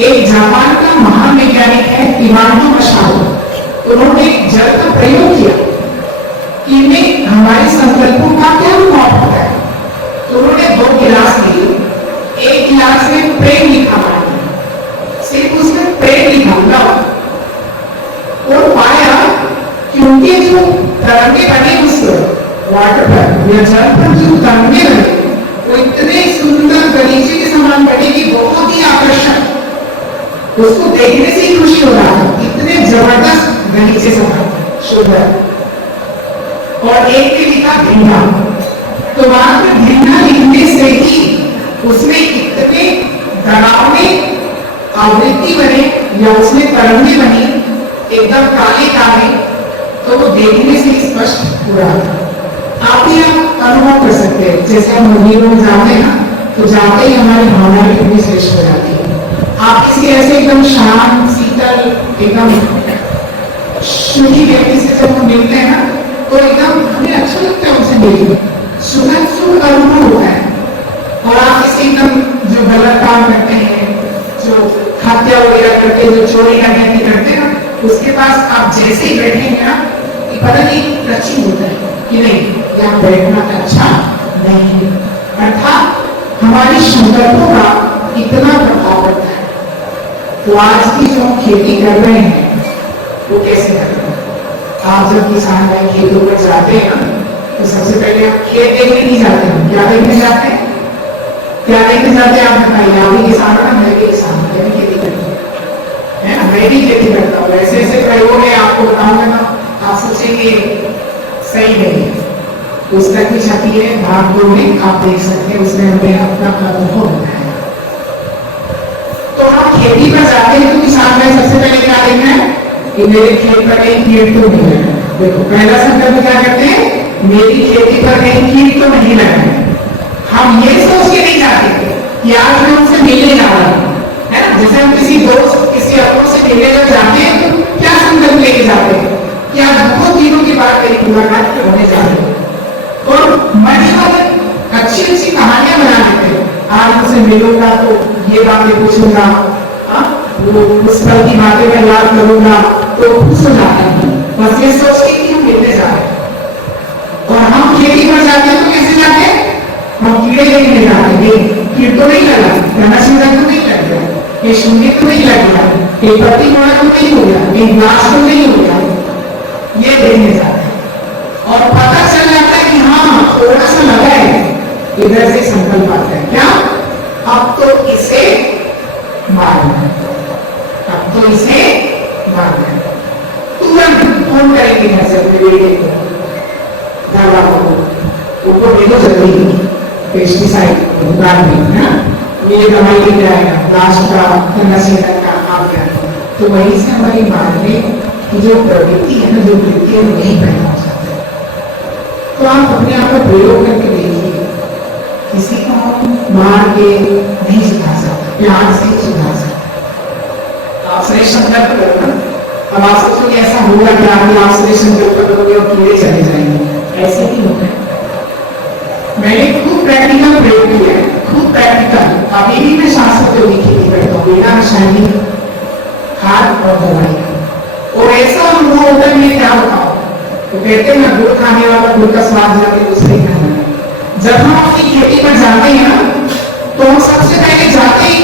एक जापान का महान वैज्ञानिक है इवानो मशाओ, उन्होंने जल का प्रयोग किया कि इनमें हमारे संकल्पों का क्या प्रभाव होता है। तो उन्होंने 2 गिलास लिए, एक गिलास में प्रेम लिखा हुआ, सिर्फ उसमें प्रेम लिखा हुआ और पाया कि उनके जो तरंगे बने उस वाटर पर या जल पर जो तरंगे बने वो इतने सुंदर गलीचे के समान बने कि बहुत ही आकर्षक, उसको देखने से ही खुशी हो रहा था, इतने जबरदस्त गलीचे समान सुंदर। और एक पे लिखा भिन्ना, तो वहां पर भिन्ना लिखने से ही उसमें इतने तनाव में आवृत्ति बने या उसमें तरंगे बनी एकदम काले काले, तो वो देखने से स्पष्ट हो रहा था। आप भी आप अनुभव कर सकते हैं, जैसे हम मंदिरों में जाते हैं ना, तो जाते ही हमारी भावनाएं कितनी श्रेष्ठ हो जाती है। आप किसी ऐसे एकदम शांत शीतल एकदम शुद्धि व्यक्ति से जब हम मिलते हैं ना, तो एकदम हमें अच्छा लगता है उनसे मिलकर, सुखद सुख अनुभव होता है। और आप किसी एकदम जो गलत काम करते हैं, जो हत्या वगैरह करते हैं, जो चोरी डकैती करते हैं ना, उसके पास आप जैसे ही बैठेंगे ना, पता नहीं लक्षण होता है कि नहीं यहाँ बैठना अच्छा नहीं, अर्थात हमारी संकल्पों का इतना प्रभाव पड़ता है। तो आज की जो खेती कर रहे हैं वो कैसे कर रहे हैं? आप जब किसान भाई खेतों पर जाते हैं ना, तो सबसे पहले आप खेत देखने नहीं जाते हैं, क्या देखने जाते हैं? क्या देखने जाते हैं आप बताइए। आप भी किसान हो ना, मैं भी किसान हूँ, मैं भी खेती करता हूँ, है ना, मैं भी खेती करता हूँ। ऐसे ऐसे प्रयोग है आपको बताऊंगा ना, आप सोचेंगे सही नहीं। पुस्तक की छपी है भाग 2 में, आप देख सकते हैं, उसमें हमें अपना अनुभव बताया। तो हम खेती पर जाते हैं तो किसान भाई सबसे पहले क्या देखना है कि मेरे खेत पर कहीं कीट तो नहीं लगा। देखो पहला संकल्प क्या करते हैं, मेरी खेती पर कहीं कीट तो नहीं लगा। हम ये सोच के नहीं जाते कि आज मैं उनसे मिलने जा रहा हूँ, है ना। जैसे हम किसी दोस्त किसी अपनों से मिलने जब जाते हैं तो क्या संकल्प लेके जाते हैं कि आज 2 दिनों के बाद मेरी मुलाकात होने जा रही है, और मन में अच्छी अच्छी कहानियां बना लेते हैं। आज उनसे मिलूंगा तो ये बातें पूछूंगा, वो उस पल की बातें मैं याद करूंगा तो खुश हो जाता है, बस ये सोच के कि हम मिलने जा रहे हैं। और हम खेती पर जाते हैं तो कैसे जाते हैं, हम कीड़े देखने जाते हैं, कीट तो नहीं लगा, घनाशीला तो नहीं लग गया, ये शून्य तो नहीं लग गया, ये पत्ती मोड़ा तो नहीं हो गया, ये ग्लास तो नहीं हो गया, ये देखने जाते हैं। और पता चल जाता है कि हाँ थोड़ा सा लगा है, इधर से संकल्प आता है, क्या अब तो इसे मारना है, अब तो इसे मारना है। तुरंत फोन करेंगे घर से अपने बेटे को, दादा को, उनको दे दो जल्दी पेस्टिसाइड दुकान में, है ना, ये दवाई लेके आएगा, लास्ट का नसीहत का आप क्या। तो वहीं से हमारी मारने की जो प्रवृत्ति है ना, जो वृत्ति है, वही पैदा हो जाता है। तो आप अपने आप का प्रयोग करके देखिए, किसी को हम मार के नहीं सुधार सकते, प्यार से सुधार सकते। आपसे संकल्प करना, अब आप सोचोगे ऐसा होगा कि आपसे संकल्प करोगे और कीड़े चले जाएंगे, ऐसे ही होता है। मैंने खूब प्रैक्टिकल प्रयोग किया है, खूब प्रैक्टिकल। अभी भी मैं शाश्वत योगी खेती करता हूँ, बिना रासायनिक खाद और दवाई का, और ऐसा अनुभव होता है, मैं क्या बताऊं। तो कहते हैं ना, गुड़ खाने वाला गुड़ का स्वाद जाके दूसरे खाना। जब हम अपनी खेती पर जाते हैं ना, तो हम सबसे पहले जाते ही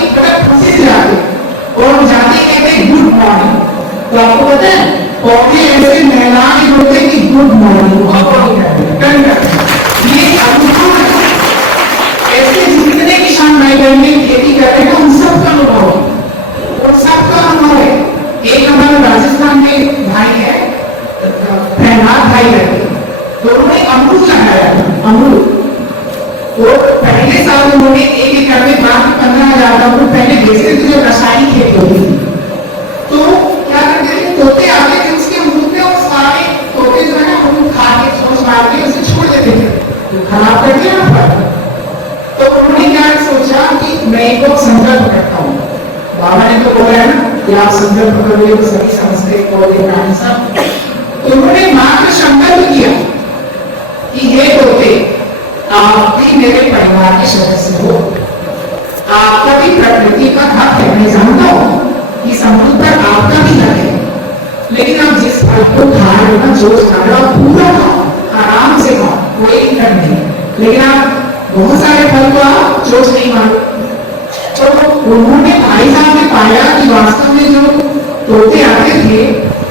खुशी से जाते हैं, और हम जाते ही कहते हैं गुड मॉर्निंग। तो आपको पता है पौधे ऐसे मेहमान होते हैं कि गुड मॉर्निंग ये अनुभव ऐसे जितने किसान भाई बहन खेती कर रहे हैं उन सबका अनुभव है, उन सबका अनुभव है। एक हमारे राजस्थान में भाई है, प्रहलाद भाई रहते, तो उन्होंने अमरूद लगाया था, अमरूद। वो पहले साल उन्होंने 1 एकड़ में 15,000 का अमरूद पहले बेचे थे, जो रासायनिक खेती होती थी। तो क्या करते थे, तोते आते थे उसके अमरूद में, और सारे तोते जो है ना अमरूद खा के सोच मार के उसे छोड़ देते थे, खराब कर दिया ना। तो उन्होंने क्या सोचा कि मैं एक संकल्प करता हूँ, बाबा ने तो बोला है ना कि आप संकल्प करोगे तो सभी समझते पौधे प्राणी सब। तो उन्होंने मात्र संकल्प किया कि हे तोते, आप भी मेरे परिवार के सदस्य हो, आपका भी प्रकृति का हक है, मैं जानता हूँ कि अमरूद पर आपका भी हक है, लेकिन आप जिस फल को खा रहे हो ना, जो खा रहे हो पूरा खाओ, आराम से खाओ, कोई दिक्कत नहीं। लेकिन आप बहुत सारे फल को आप चोट नहीं मारो। तो उन्होंने भाई साहब ने पाया कि वास्तव में जो तोते आते थे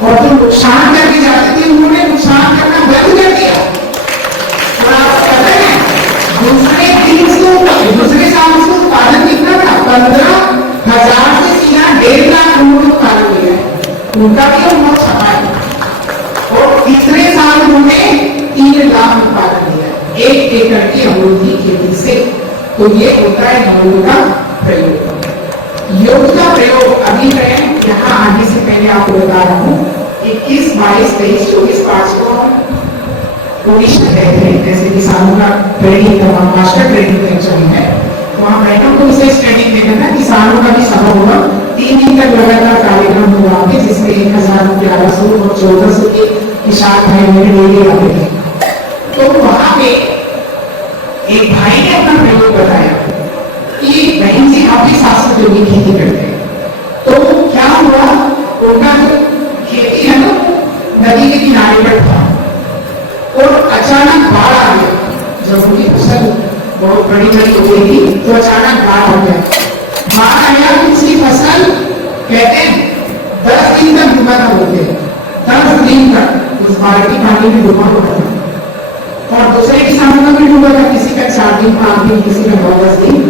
और जो नुकसान करके जाते थे, उन्होंने नुकसान करना बंद कर दिया। और आप पता है दूसरे साल उसको उत्पादन कितना था, 15,000 से सीधा 1.5 लाख उन्होंने उत्पादन किया है, उनका भी अनुभव छपा है। और तीसरे साल उन्होंने 3 लाख उत्पादन किया 1 एकड़ की अमरूद की खेती से। तो ये होता है अमरूद का प्रयोग। मैं आपको बता रहा हूँ 21, 22, 23, 24, 5 को ओडिशा गए थे, जैसे किसानों का ट्रेनिंग का मास्टर ट्रेनिंग एक्चुअली है, वहाँ बहनों को विशेष ट्रेनिंग देना था, किसानों का भी सभा हुआ, 3 दिन तक लगातार कार्यक्रम हुआ आगे, जिसमें 1100 और 1400 के किसान भाई मेरे डेली आते थे। तो वहां पे एक भाई ने अपना प्रयोग बताया कि बहन जी आप भी शास्त्र योगी खेती करते हैं। तो क्या हुआ, उनका जो खेती है ना नदी के किनारे पर था और अचानक बाढ़ आ गया। जब उनकी फसल बहुत बड़ी बड़ी हो गई थी तो अचानक बाढ़ आ गया। बाढ़ आया तो उसकी फसल कहते हैं 10 दिन तक डूबा था, बोलते 10 दिन तक उस बाल्टी पानी में डूबा हुआ था। और दूसरे किसानों का भी डूबा था, किसी का 4 दिन 5 दिन, किसी का 9-10 दिन।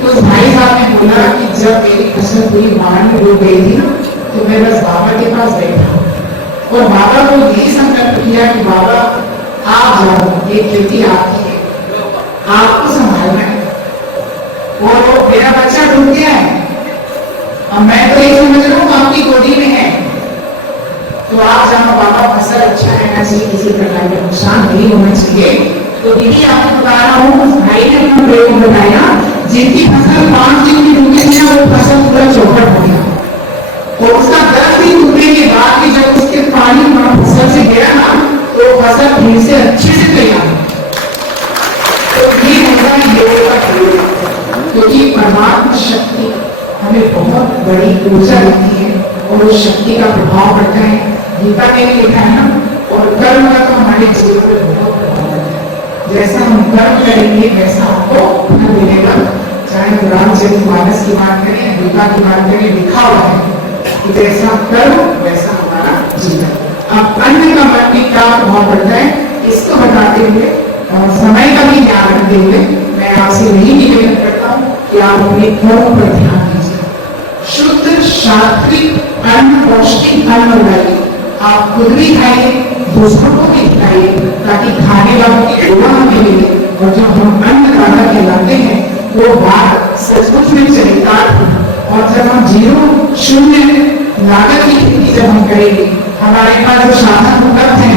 तो उस भाई साहब ने बोला कि जब मेरी फसल पूरी बाढ़ में डूब गई थी ना, तो मैं बस बाबा के पास बैठा और बाबा को यही संकल्प किया कि बाबा आप जाओ, ये खेती आपकी है, आपको संभालना है। और मेरा बच्चा डूब गया है, अब मैं तो ये समझ रहा हूँ आपकी गोदी में है, तो आप जाओ बाबा, फसल अच्छा रहना चाहिए, किसी प्रकार का नुकसान नहीं होना चाहिए। तो दीदी आपको बता रहा हूँ, उस भाई ने अपना प्रयोग बताया, जिनकी फसल 5 दिन की डूबी थी वो फसल पूरा चौपट हो गया। और उसका 10 दिन डूबने के बाद भी जब उसके पानी फसल से गया ना, तो फसल फिर से अच्छे से तैयार। तो ये होगा योग का प्रयोग, क्योंकि परमात्मा शक्ति हमें बहुत बड़ी ऊर्जा देती है और उस शक्ति का प्रभाव पड़ता है। गीता ने लिखा है ना, और कर्म का तो हमारे जीवन में बहुत प्रभाव पड़ता है। जैसा हम कर्म करेंगे वैसा हमको फल मिलेगा। चाहे रामचरितमानस की बात करें, गीता की बात करें, लिखा हुआ है कि जैसा कर्म वैसा हमारा जीवन। अब अन्य का मन में क्या प्रभाव पड़ता है, इसको बताते हुए और समय का भी ध्यान रखते हुए मैं आपसे यही निवेदन करता हूँ कि आप अपने कर्म पर ध्यान दीजिए। शुद्ध सात्विक अन्न, पौष्टिक अन्न बनाइए, आप खुद भी खाइए, दूसरों को भी खिलाइए, ताकि खाने वालों की गुणा हमें मिले। और जब हम अन्न दाता कहलाते हैं वो बात सचमुच में चरितार्थ हो। और जब हम 0 शून्य लागत की खेती जब हम करेंगे, हमारे पास जो साधन उपलब्ध है,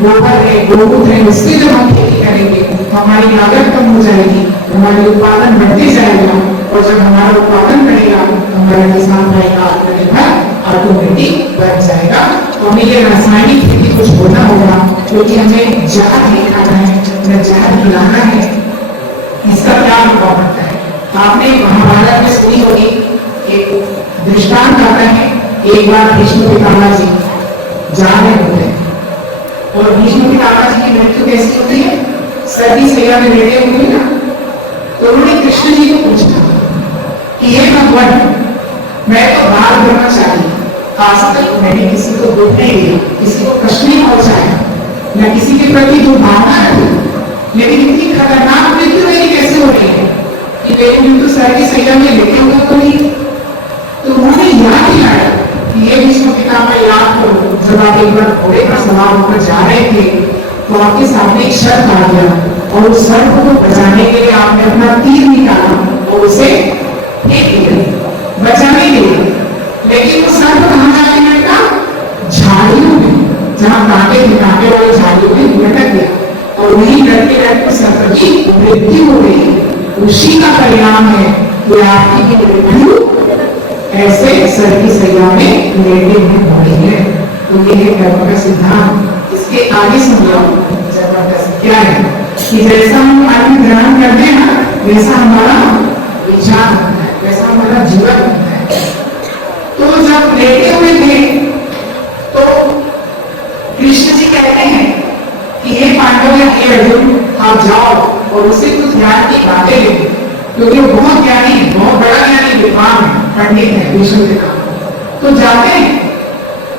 गोबर है, गोमूत्र है, इससे जब हम खेती करेंगे हमारी लागत कम हो जाएगी, हमारे उत्पादन बढ़ते जाएगा। और जब हमारा उत्पादन बढ़ेगा हमारा किसान भाई का आत्मनिर्भर ऑटोमेटिक बढ़ जाएगा। तो हमें ये रासायनिक खेती कुछ होना होगा, क्योंकि हमें जहर नहीं खाना है, हमें जहर खिलाना है। इसका क्या प्रभाव पड़ता है, आपने महाभारत में सुनी होगी, एक दृष्टांत आता है। एक बार भीष्म पितामह जी जा रहे होते हैं और भीष्म पितामह जी की मृत्यु कैसी होती है, सर्दी सैया में लेटे हुए ना, तो उन्होंने कृष्ण जी को पूछा कि हे भगवान, मैं तो बात करना चाहिए, आज तक मैंने किसी को दुख नहीं दिया, किसी को कष्ट नहीं पहुंचाया, न किसी के प्रति जो भावना है, लेकिन इतनी खतरनाक मृत्यु मेरी कैसे हो रही है कि मेरी मृत्यु सर्दी सैया में लेटे हुए तो नहीं। तो उन्होंने याद दिलाया कि ये भीष्म पितामह याद करो, जब आप एक बार घोड़े पर सवार होकर जा रहे थे तो आपके सामने एक सर्प आ गया और उस सर्प को बचाने के लिए आपने अपना तीर निकाला और उसे फेंक दिया बचाने के लिए। लेकिन वो सर्प कहाँ जाके लटका, झाड़ियों में, जहाँ कांटे कांटे वाले झाड़ियों में लटक गया और वही लटके लटके सर्प की मृत्यु हो गई। उसी का परिणाम है कि आपकी मृत्यु ऐसे सर्दी सैया में लेटे हुए बड़ी है। तो ये कर्म का सिद्धांत, इसके आगे समझो जबरदस्त क्या है कि जैसा हम अन्न ग्रहण करते हैं ना, वैसा हमारा विचार होता है, वैसा हमारा जीवन होता है। तो जब लेटे हुए थे तो कृष्ण जी कहते हैं कि हे पांडव या हे अर्जुन, आप जाओ और उसे कुछ ज्ञान की बातें ले, क्योंकि वो बहुत ज्ञानी, बहुत बड़ा ज्ञानी विद्वान है, पंडित है भीष्म पितामह। तो जाते हैं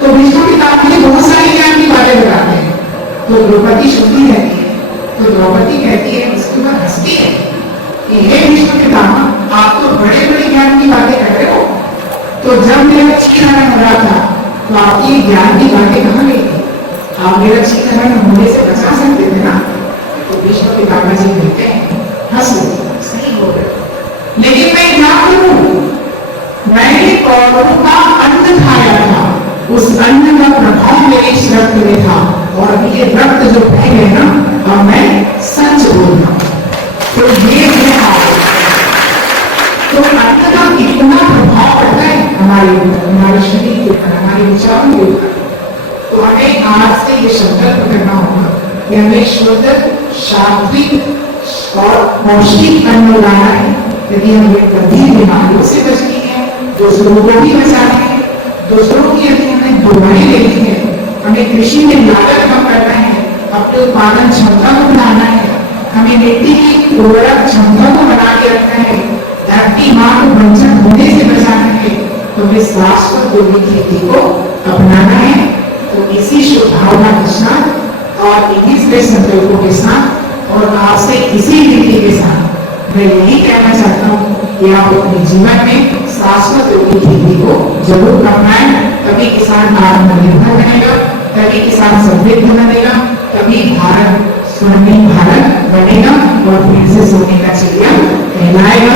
तो भीष्म पितामह ने बहुत सारी ज्ञान की बातें बताते हैं। तो द्रौपदी सुनती रहती है, तो द्रौपदी कहती है, उसके बाद हंसती है कि हे भीष्म पितामह, आप तो बड़े बड़े ज्ञान की बातें कर रहे हो, तो जब मेरा चीखरण हो रहा था तो आपकी ज्ञान की बातें कहाँ गई थी, आप मेरा चीखरण होने से बचा सकते थे ना। तो भीष्म पितामह जी कहते हैं, हंस सही हो रहे, लेकिन मैं क्या करूं, मैंने कौरवों का अन्न खाया था मेरे इस रक्त में था और अभी ये रक्त जो बह गए ना, अब मैं सच बोल रहा हूं। तो ये है तो अन्न का कितना प्रभाव पड़ता है हमारे ऊपर, हमारे शरीर के ऊपर, हमारे विचारों के ऊपर। तो हमें आज से ये संकल्प करना होगा कि हमें शुद्ध, सात्विक और पौष्टिक अन्न लाना है। यदि हमें गंभीर बीमारियों से बचनी है, दूसरों को भी बचाना है, दूसरों की यदि हमें दुआएं लेनी है, हमें कृषि में लागत कम करना है, अपने उत्पादन क्षमता को बढ़ाना है, हमें मिट्टी की उर्वरक क्षमता को बना के रखना है, धरती मां को बंजर होने से बचाना है, तो हमें शाश्वत गोभी खेती को अपनाना है। तो इसी शुभ भावना के साथ और इन्हीं से संकल्पों के साथ और आपसे इसी रीति के साथ मैं यही कहना चाहता हूँ कि आप अपने जीवन में शाश्वत गोभी खेती को जरूर अपनाएं। तभी किसान आत्मनिर्भर बनेगा, तभी किसान समृद्ध बनेगा, तभी भारत स्वर्णिम भारत बनेगा और फिर से सोने का चिड़िया कहलाएगा।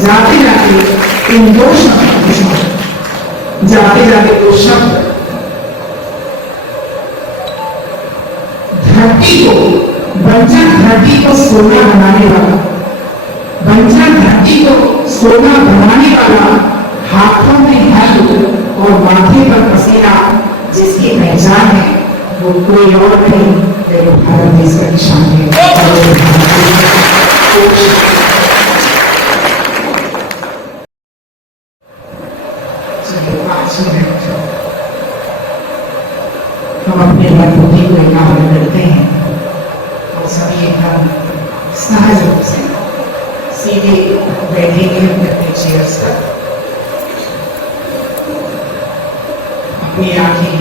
जाते जाते इन दो शब्द, जाते जाते दो शब्द, धरती को, बंजर धरती को सोना बनाने वाला, बंजर धरती को सोना बनाने वाला, हाथों में हल और माथे पर पसीना जिसकी पहचान है, वो कोई और नहीं मेरे भारत देश का निशान है। हम अपने मन बुद्धि को एकाग्र करते हैं और सभी एकदम सहज रूप से सीधे बैठेंगे अपने चेयर्स पर, अपनी आंखें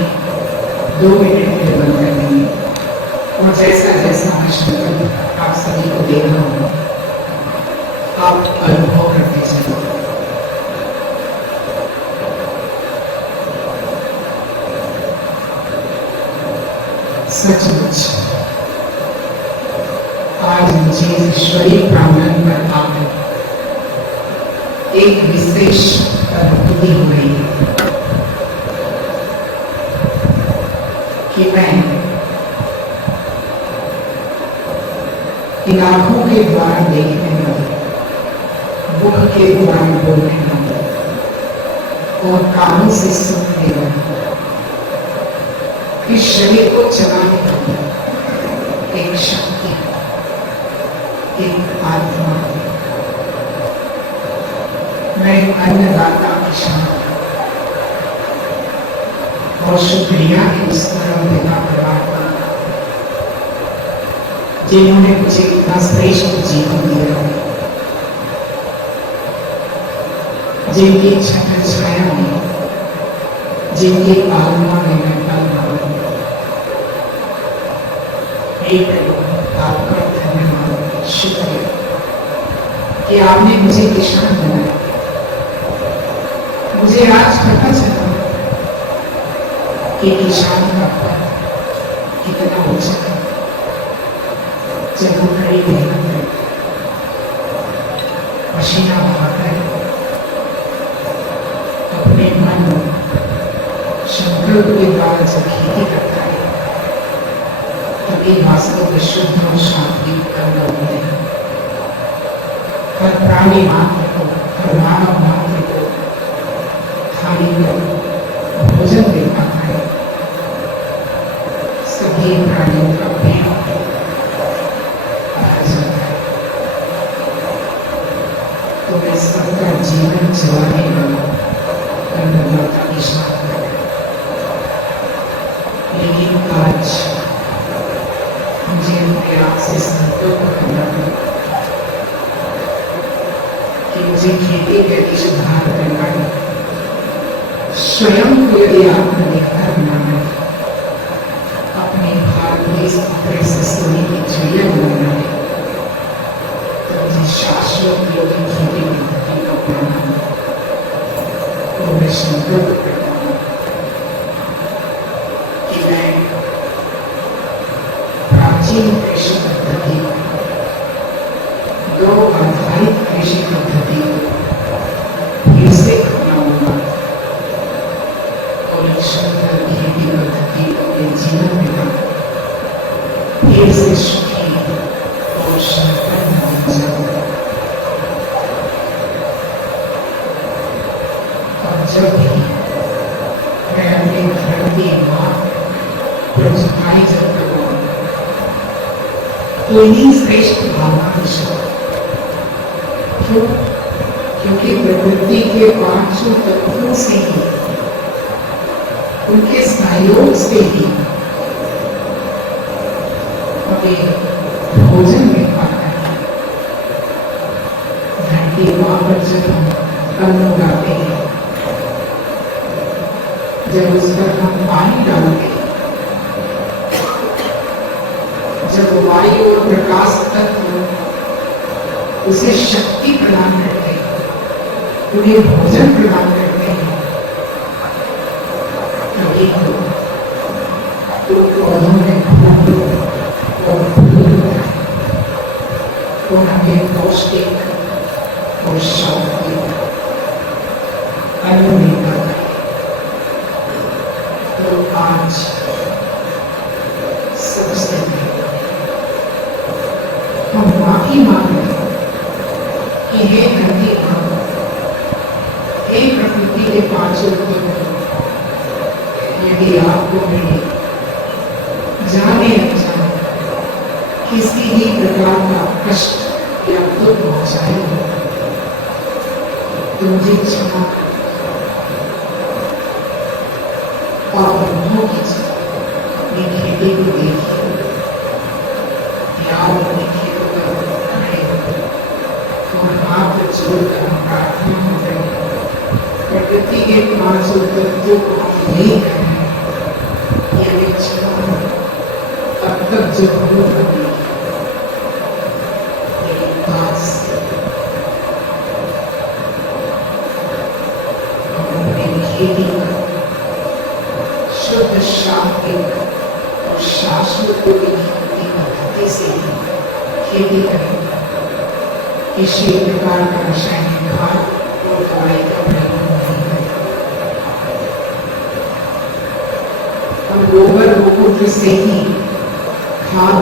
2 मिनट के लिए बंद कर देंगे और जैसा जैसा मैं संकल्प आप सभी को दे रहा हूँ, आप अनुभव करते चलो। सचमुच आज मुझे ईश्वरीय प्रांगण पर आकर एक विशेष अनुभूति हो रही है कि मैं इन आंखों के द्वारा देखने वाले, मुख के द्वारा बोलने वाले और कानों से सुनने वाले, इस शरीर को चलाने वाली एक शक्ति, एक आत्मा, मैं अन्नदाता किसान और शुक्रिया के उस परम पिता परमात्मा जिन्होंने मुझे इतना श्रेष्ठ जीवन दिया, जिनकी छत्र छाया में, जिनकी पालना में मैं पल रहा हूं। आपका धन्यवाद, शुक्रिया कि आपने मुझे किसान बनाया। मुझे आज पता चला कि किसान का कितना ऊंचा है जब वो खड़ी मेहनत है, पसीना बहाता है, अपने मन संकल्प के द्वारा जब खेती करता है, तभी वास्तव में शुद्ध और शांति कर्म होते हैं। हर प्राणी मात्र को, हर मानव मात्र को थाली में भोजन दे पाता है। सभी प्राणियों का पेट भर जाता है। तो मैं सबका जीवन चलाने वाला अन्नदाता किसान है। लेकिन आज मुझे अपने आप से संकल्प करना है कि मुझे खेती के लिए सुधार करना है, स्वयं को यदि आत्मनिर्भर बनाना है, अपने भारतीय प्रशस्ति की चिड़िया बनाना है, तो मुझे शाश्वत योगी खेती पद्धति को अपनाना है। तो मैं संकल्प करता हूँ कि मैं प्राचीन कृषि पद्धति, गौ आधारित कृषि पद्धति फिर से अपनाऊंगा और एक सुंदर खेती पद्धति के जीवन में फिर से सुखी और संपन्न हो जाऊंगा। और जब भी मैं अपने घर की माँ पर सफाई जब करूँ तो इन्हीं श्रेष्ठ भावना के साथ, क्यों? क्योंकि प्रकृति के पांचों तत्वों से ही, उनके सहयोग से ही हमें भोजन मिल पाता है। धरती माँ पर जब हम अन्न उगाते हैं, जब उस पर हम पानी डालते हैं, जब वायु और प्रकाश तत्व उसे शक्ति प्रदान करते हैं, उन्हें भोजन प्रदान करते हैं, तभी तो पौधों में फूल और फूल और हमें पौष्टिक और शांति अन्न मिल पाता है। तो आज सबसे हम माफी मांग रहे कि हे धरती माँ, हे प्रकृति के पांचों तत्व, यदि आपको मेरे जाने अनजाने किसी भी प्रकार का कष्ट या दुख पहुंचाए हो तो मुझे क्षमा और अनुभव कीजिए। मेरी खेती को देखिए, यार अपनी खेतों का खड़े और हाथ जोड़कर हम प्रार्थना करें, प्रकृति के पांचों तत्वों को यही करना है। ये विचार तब तक जरूर बनेगी। खेती का शुद्ध शांति और शाश्वत की पद्धति से खेती करें। किसी प्रकार का रासायनिक खाद और दवाई का प्रयोग नहीं करें। हम गोबर गोमूत्र से ही खाद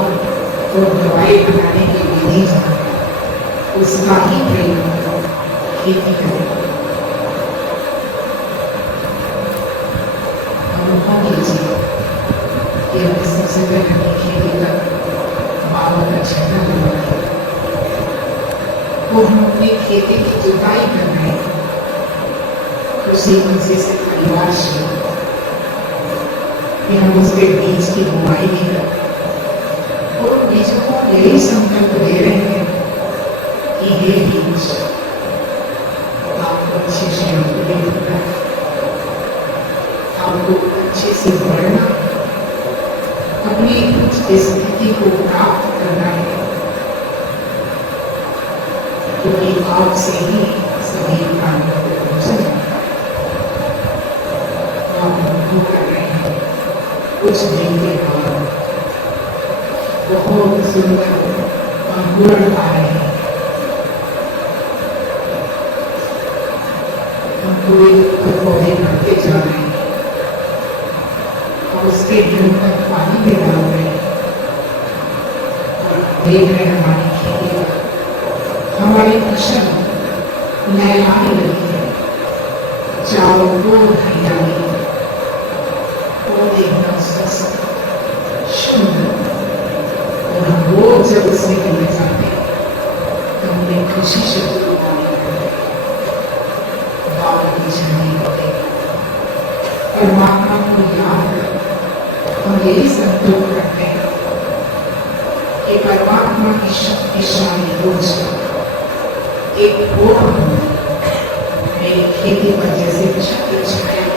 और दवाई बनाने की विधि जानते, उसका ही प्रयोग खेती करें। सबसे पहले खेती का माहौल अच्छा करना है, तो हम अपनी खेती की जुताई कर रहे हैं, उसी मजे से परिवार से कि हम उसके बीज की बुआई नहीं करते और बीजों को यही संकल्प दे रहे हैं कि ये बीज आपको अच्छे से अंकुरित होना है, आपको अच्छे से बढ़ना, अपनी उच्च स्थिति को प्राप्त करना है, क्योंकि आपसे ही सभी प्राणियों को पहुंचना है। आप अनुभव कर रहे हैं कुछ दिन के बाद बहुत सुंदर अंकुरण आ रहे हैं। अंकुरित पौधे बढ़ते जा रहे हैं और उसके जड़ तक पानी में डाल रहे हैं और देख रहे हैं हमारी खेती, हमारी फसल लहराने लगी है, चारों ओर हरियाली और एकदम स्वस्थ शुद्ध। और हम रोज जब उसमें करने जाते हैं तो हमें खुशी से बाबा की झंडी होते परमात्मा को याद कर और यही संकल्प करते हैं कि परमात्मा की शक्तिशाली योजना एक पूर्ण मेरी खेती पर जैसे छत्र छाया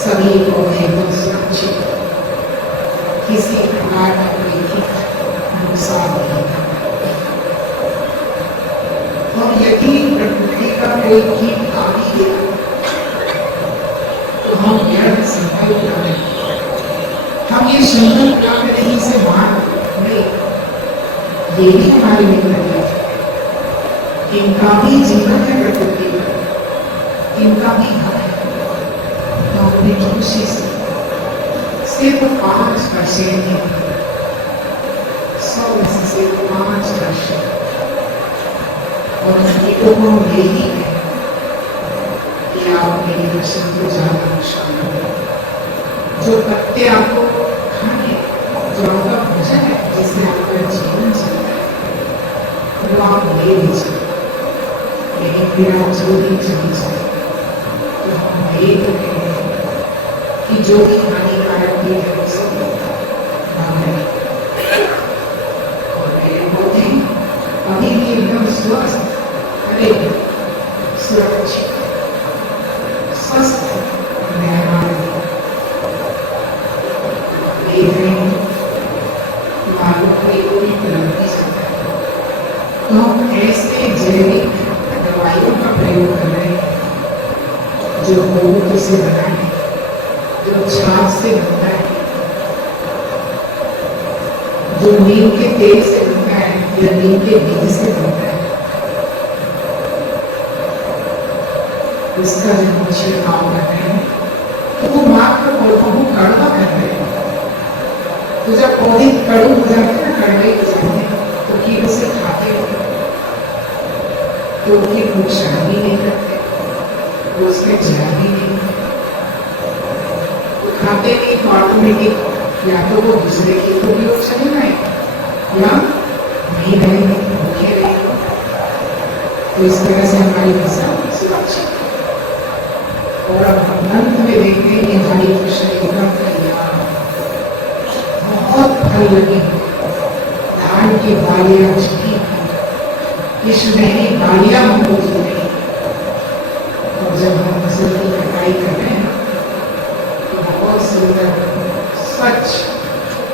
सभी को एकदम सुरक्षित, किसी प्रकार का कोई नुकसान नहीं करता। और यदि प्रकृति का कोई कीट आ भी गया तो हम व्यर्थ संकल्प करें, हम ये संकल्प ना करें इसे मान नहीं, ये भी हमारे मित्र है, इनका भी जीवन है प्रकृति में, इनका भी हक है। अपनी खुशी से सिर्फ 5% ही 100 में से सिर्फ 5%। और गीतों को यही है कि आप मेडिटेशन को ज्यादा शामिल करें। जो पत्ते आपको खाने, जो आपका भोजन है, जिससे आपका जीवन चलता है, वो आप ले लीजिए, लेकिन फिर आप जल्दी चली जाए। तो हम ये तो कह रहे हैं कि जो भी हानिकारक भी है उसे और बोलते हैं अभी भी एकदम स्वस्थ, अरे सुरक्षित, स्वस्थ मेहमान देख रहे हैं मालूम कोई पूरी तरह सकता है। तो हम ऐसे जैविक दवाइयों का प्रयोग कर रहे हैं जो गोमूत्र से बना है, जो छाछ से बनता है, जो नीम के तेल से बनता है या नीम के बीज से बनता है, इसका जब हम छिड़काव करते हैं तो वो मात्र पौधों को कड़वा कर रहे हैं। तो जब पौधे कड़ू हो जाते हैं, कड़वे हो जाते हैं, तो कीट उसे खाते हैं, तो उनकी नुकसान भी नहीं करते, वो उसके जला भी नहीं, वो खाते नहीं तो ऑटोमेटिक या तो वो दूसरे कीट को भी वो चले गए या नहीं रहेंगे, भूखे रहेंगे। तो इस तरह से हमारी फसल सुरक्षित है। और अब हम अंत में देखते हैं कि हमारी फसल एकदम तैयार, बहुत फल लगे, धान की बालियां छिपी, इस महीने बालियां मौजूद नहीं। और जब हम फसल की कटाई कर रहे हैं तो बहुत सुंदर, स्वच्छ,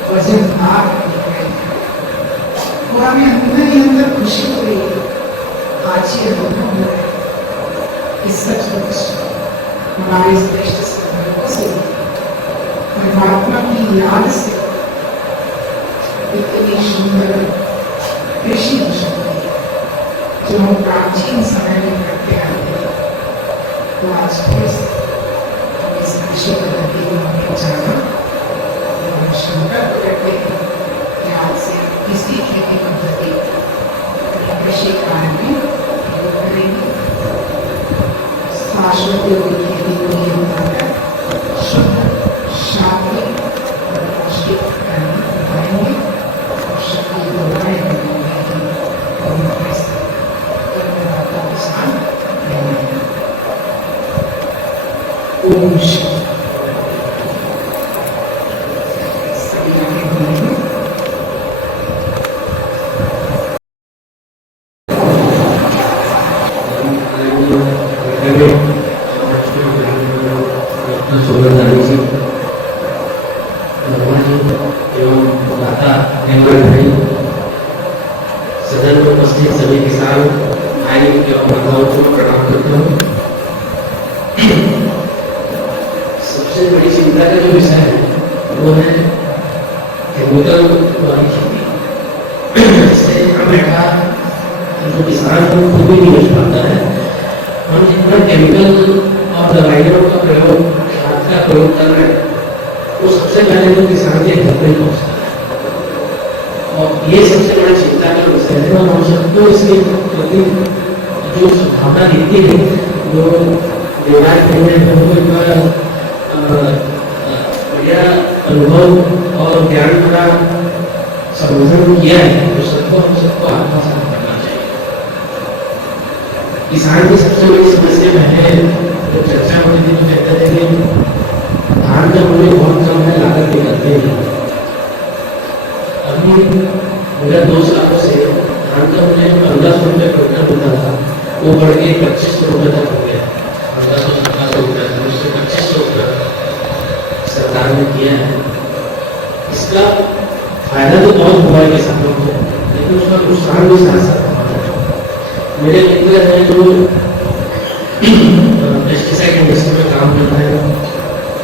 वजनदार दिख रहे हैं और हमें अंदर ही अंदर खुशी हो रही है, आश्चर्य हो रहा है कि सचमुच हमारे श्रेष्ठ संकल्पों से, परमात्मा की याद से इतनी सुंदर कृषि हो सकती है जो हम प्राचीन समय में करते आए थे। तो आज फिर से इस कृषि पद्धति को हमें जाना और हम संकल्प करते हैं कि आज से किसी खेती पद्धति कृषि कार्य में प्रयोग करेंगे। शाश्वत खेती को नियम बनाकर शुद्ध, शांति और पौष्टिक बनाएंगे और शक्ति दौड़ाएं सदन में उपस्थित सभी किसान भाई एवं माताओं को प्रणाम करता हूँ। सबसे बड़ी चिंता का जो विषय है वो है केमिकल वाली खेती, जिससे बैठा जो किसान को खुद भी नहीं मिल पाता है। हम जितना केमिकल और दवाइयों का प्रयोग, खाद का प्रयोग कर रहे हैं, वो सबसे पहले तो किसान के घर में पहुँचता है और ये सबसे बड़ा चिंता का विषय है। और हम सबको इसके प्रति जो संभावना दिखती है, जो व्यवहार करने में बढ़िया अनुभव और ज्ञान का संवर्धन किया है, तो सबको हम सबको आत्मसात करना चाहिए। किसान की सबसे बड़ी समस्या पहले जो चर्चा होती थी तो कहते थे कि धान का मूल्य बहुत कम है, लागत भी करते हैं। अभी मेरा 2 सालों से धान का मूल्य 1500 रुपये क्विंटल होता था, वो बढ़ के 2500 रुपये तक हो गया। 1500-1700 रुपये था, उससे 2500 रुपये सरकार ने किया है। इसका फायदा तो बहुत हुआ है किसानों को, लेकिन उसका नुकसान भी साथ साथ हुआ है। मेरे मित्र हैं जो पेस्टिसाइड इंडस्ट्री में काम करता है,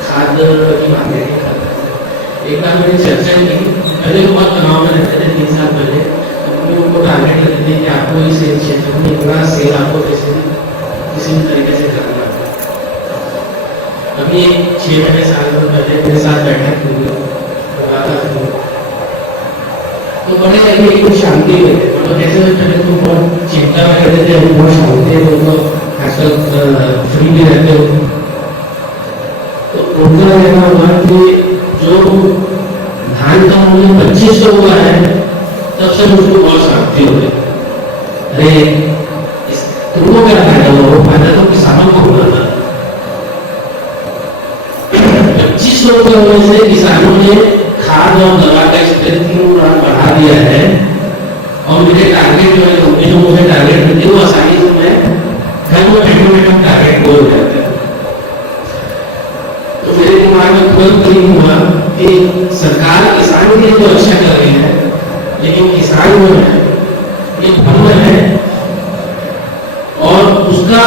खाद की मार्केटिंग करता है। एक बार मैंने चर्चा की, पहले बहुत तनाव में रहते थे 3 साल पहले, अपने उनको टारगेट करते थे कि आपको इस क्षेत्र में इतना सेल आपको किसी भी तरीके से करना है। अभी 6 महीने साल भर पहले मेरे साथ बैठक हुई मुलाकात हुई, तो बड़े अभी कुछ शांति में थे। मतलब जैसे पहले तो बहुत चिंता में रहते थे, अभी बहुत शांति है, तो आजकल फ्री भी रहते हो। तो उनका कहना हुआ कि जो धान का मूल्य 2500 हुआ है तब से मुझको बहुत शांति हो गई। अरे तुमको क्या फायदा हुआ? वो फायदा तो किसानों को हुआ था। 2500 रुपये होने से किसानों ने खाद और दवा का स्प्रे 3 गुना बढ़ा दिया है, और मेरे टारगेट जो है, जो मुझे टारगेट मिलते वो आसानी से मैं घर में बैठे बैठे टारगेट हो जाता है। तो मेरे दिमाग में तुरंत क्लिक हुआ कि सरकार किसान के लिए तो अच्छा कर रही है, लेकिन किसान जो है एक फर्म है और उसका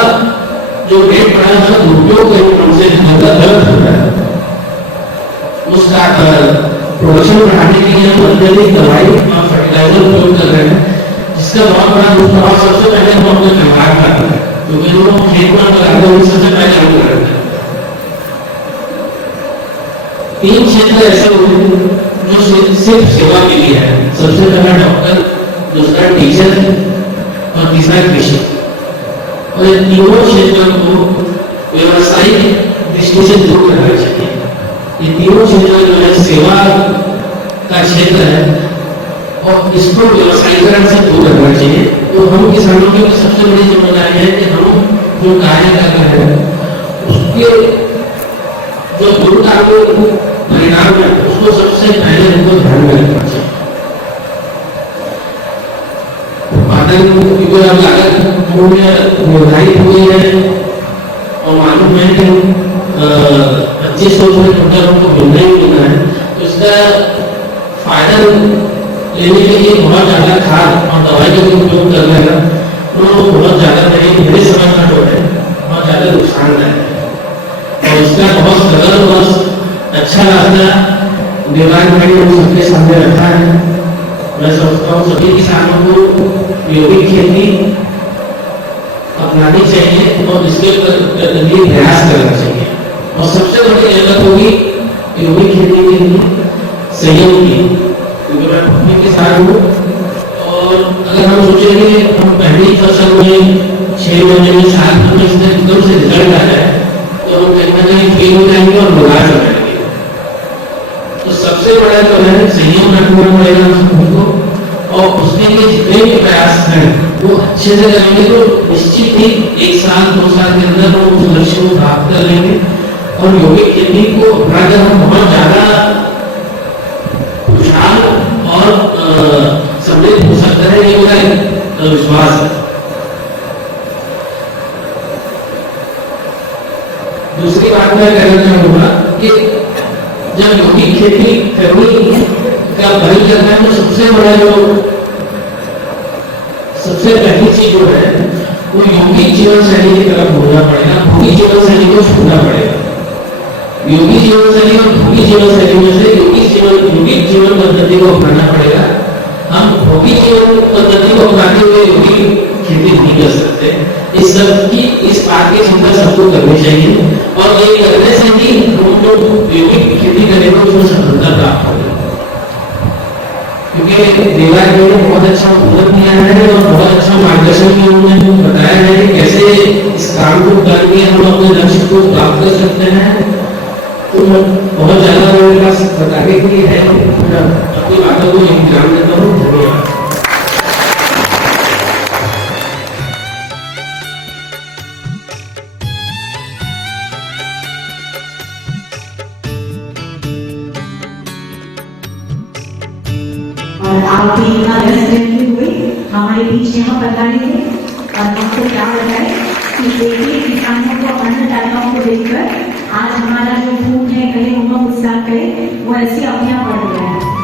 जो रेट बढ़ा है उसका दुरुपयोग हमसे गलत हो रहा है। उसका प्रोडक्शन बढ़ाने के लिए हम अत्यधिक दवाई और फर्टिलाइजर उपयोग कर रहे हैं, जिसका बहुत बड़ा दुष्प्रभाव सबसे पहले हम अपने व्यवहार का है, क्योंकि लोग खेत में लगाते हैं सबसे पहले हम करते हैं। 3 क्षेत्र ऐसे होते जो सिर्फ सेवा के लिए है। सबसे पहला डॉक्टर, दूसरा टीचर और तीसरा कृषि। और इन तीनों क्षेत्रों को व्यवसायिक दृष्टि से दूर करना चाहिए। ये तीनों क्षेत्र जो है सेवा का क्षेत्र है और इसको व्यवसायीकरण से दूर करना चाहिए। तो हम किसानों की सबसे बड़ी जिम्मेदारी है कि हम जो कार्य कर रहे हैं उसके जो दुरुपयोग परिणाम है उसको सबसे पहले हमको ध्यान में रखना चाहिए। उत्पादन की लागत मूल्य निर्धारित हुई है और मालूम है कि 2500 रुपये टोटल हमको मिलना ही मिलना है, तो इसका फायदा लेने के लिए बहुत ज्यादा खाद और दवाई का उपयोग कर रहे हैं तो बहुत ज्यादा नहीं, मेरे समय का तो है बहुत ज्यादा नुकसानदायक है। और इसका बहुत सरल और अच्छा रास्ता निर्माण करके हम सबके सामने रखा है। मैं समझता हूँ सभी किसानों को जैविक खेती अपनानी चाहिए और इसके लिए प्रयास करना चाहिए। और सबसे बड़ी जरूरत होगी जैविक खेती के लिए सहयोग की, क्योंकि मैं खुद भी किसान हूँ। और अगर हम सोचेंगे हम पहली फसल में 6 महीने में साल में इससे एकदम से रिजल्ट आ जाए तो हम कहीं ना कहीं फेल हो जाएंगे और बर्बाद हो जाएंगे। तो सबसे बड़ा जो है सहयोग रखना पड़ेगा हमको, और उसके लिए जितने भी प्रयास हैं वो अच्छे से करेंगे तो निश्चित ही 1 साल 2 साल के अंदर हम उस लक्ष्य को प्राप्त कर लेंगे। और जैविक खेती को अपनाकर हम बहुत ज्यादा खुशहाल और समृद्ध हो सकते हैं, ये मेरा विश्वास है। दूसरी बात मैं कहना चाहूंगा कि जब जैविक खेती करनी का भय करना है तो सबसे बड़ा जो सबसे पहली चीज जो है वो योगिक जीवन शैली की तरफ होना पड़ेगा, भोगी जीवन शैली को छोड़ना पड़ेगा। योगी जीवन शैली और भोगी जीवन शैली में से योगिक जीवन पद्धति को अपनाना पड़ेगा। हम भोगी जीवन पद्धति को अपनाते हुए योगिक खेती नहीं कर सकते। इस सब की इस बात की चिंता सबको करनी चाहिए और ये करने से ही हम जो जैविक खेती करेंगे उसमें सफलता प्राप्त होगी। क्योंकि देवार जी ने बहुत अच्छा उपलब्ध किया है और बहुत अच्छा मार्गदर्शन भी उन्होंने बताया है कि कैसे इस काम को करके हम अपने लक्ष्य को प्राप्त कर सकते हैं। तो बहुत ज्यादा मेरे पास बताने के लिए है, अपनी बातों को ध्यान देता हूँ। धन्यवाद। और आप भी इतना व्यस्त रहते हुए हमारे बीच यहाँ पधारे थे और हमको क्या बताए कि देखिए किसानों को, अन्नदाताओं को देखकर आज हमारा जो भूख है कहे उमंग उत्साह कहे वो ऐसे अपने आप बढ़ गया है।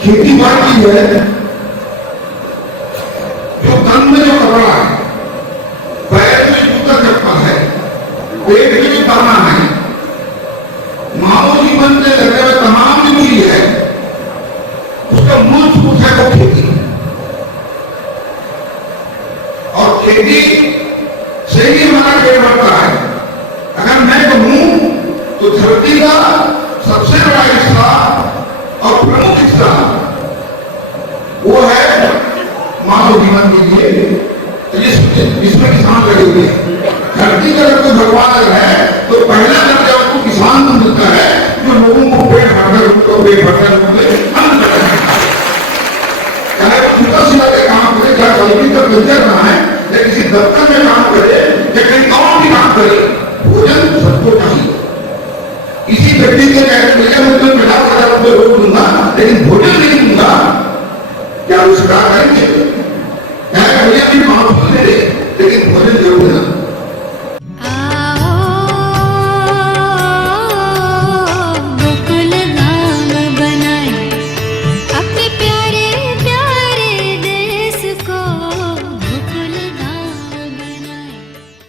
खेती बाड़ी है जो तन में खेती से ही हमारा पेट भरता है। अगर मैं कहूं तो धरती का सबसे बड़ा हिस्सा और प्रमुख हिस्सा वो है मानव जीवन के लिए जिसमें किसान लगे हुए हैं। धरती का जब कोई भगवान अगर है तो पहला दर्जा उसको किसान को मिलता है, जो लोगों को पेट भरकर उनको पेट भरकर अन्न करता है। चाहे वो छोटा सा काम करे, चाहे कहीं का बंजर रहा है, या किसी दफ्तर में काम करे, या कहीं और भी काम करे, भोजन सबको चाहिए। इसी व्यक्ति के कहते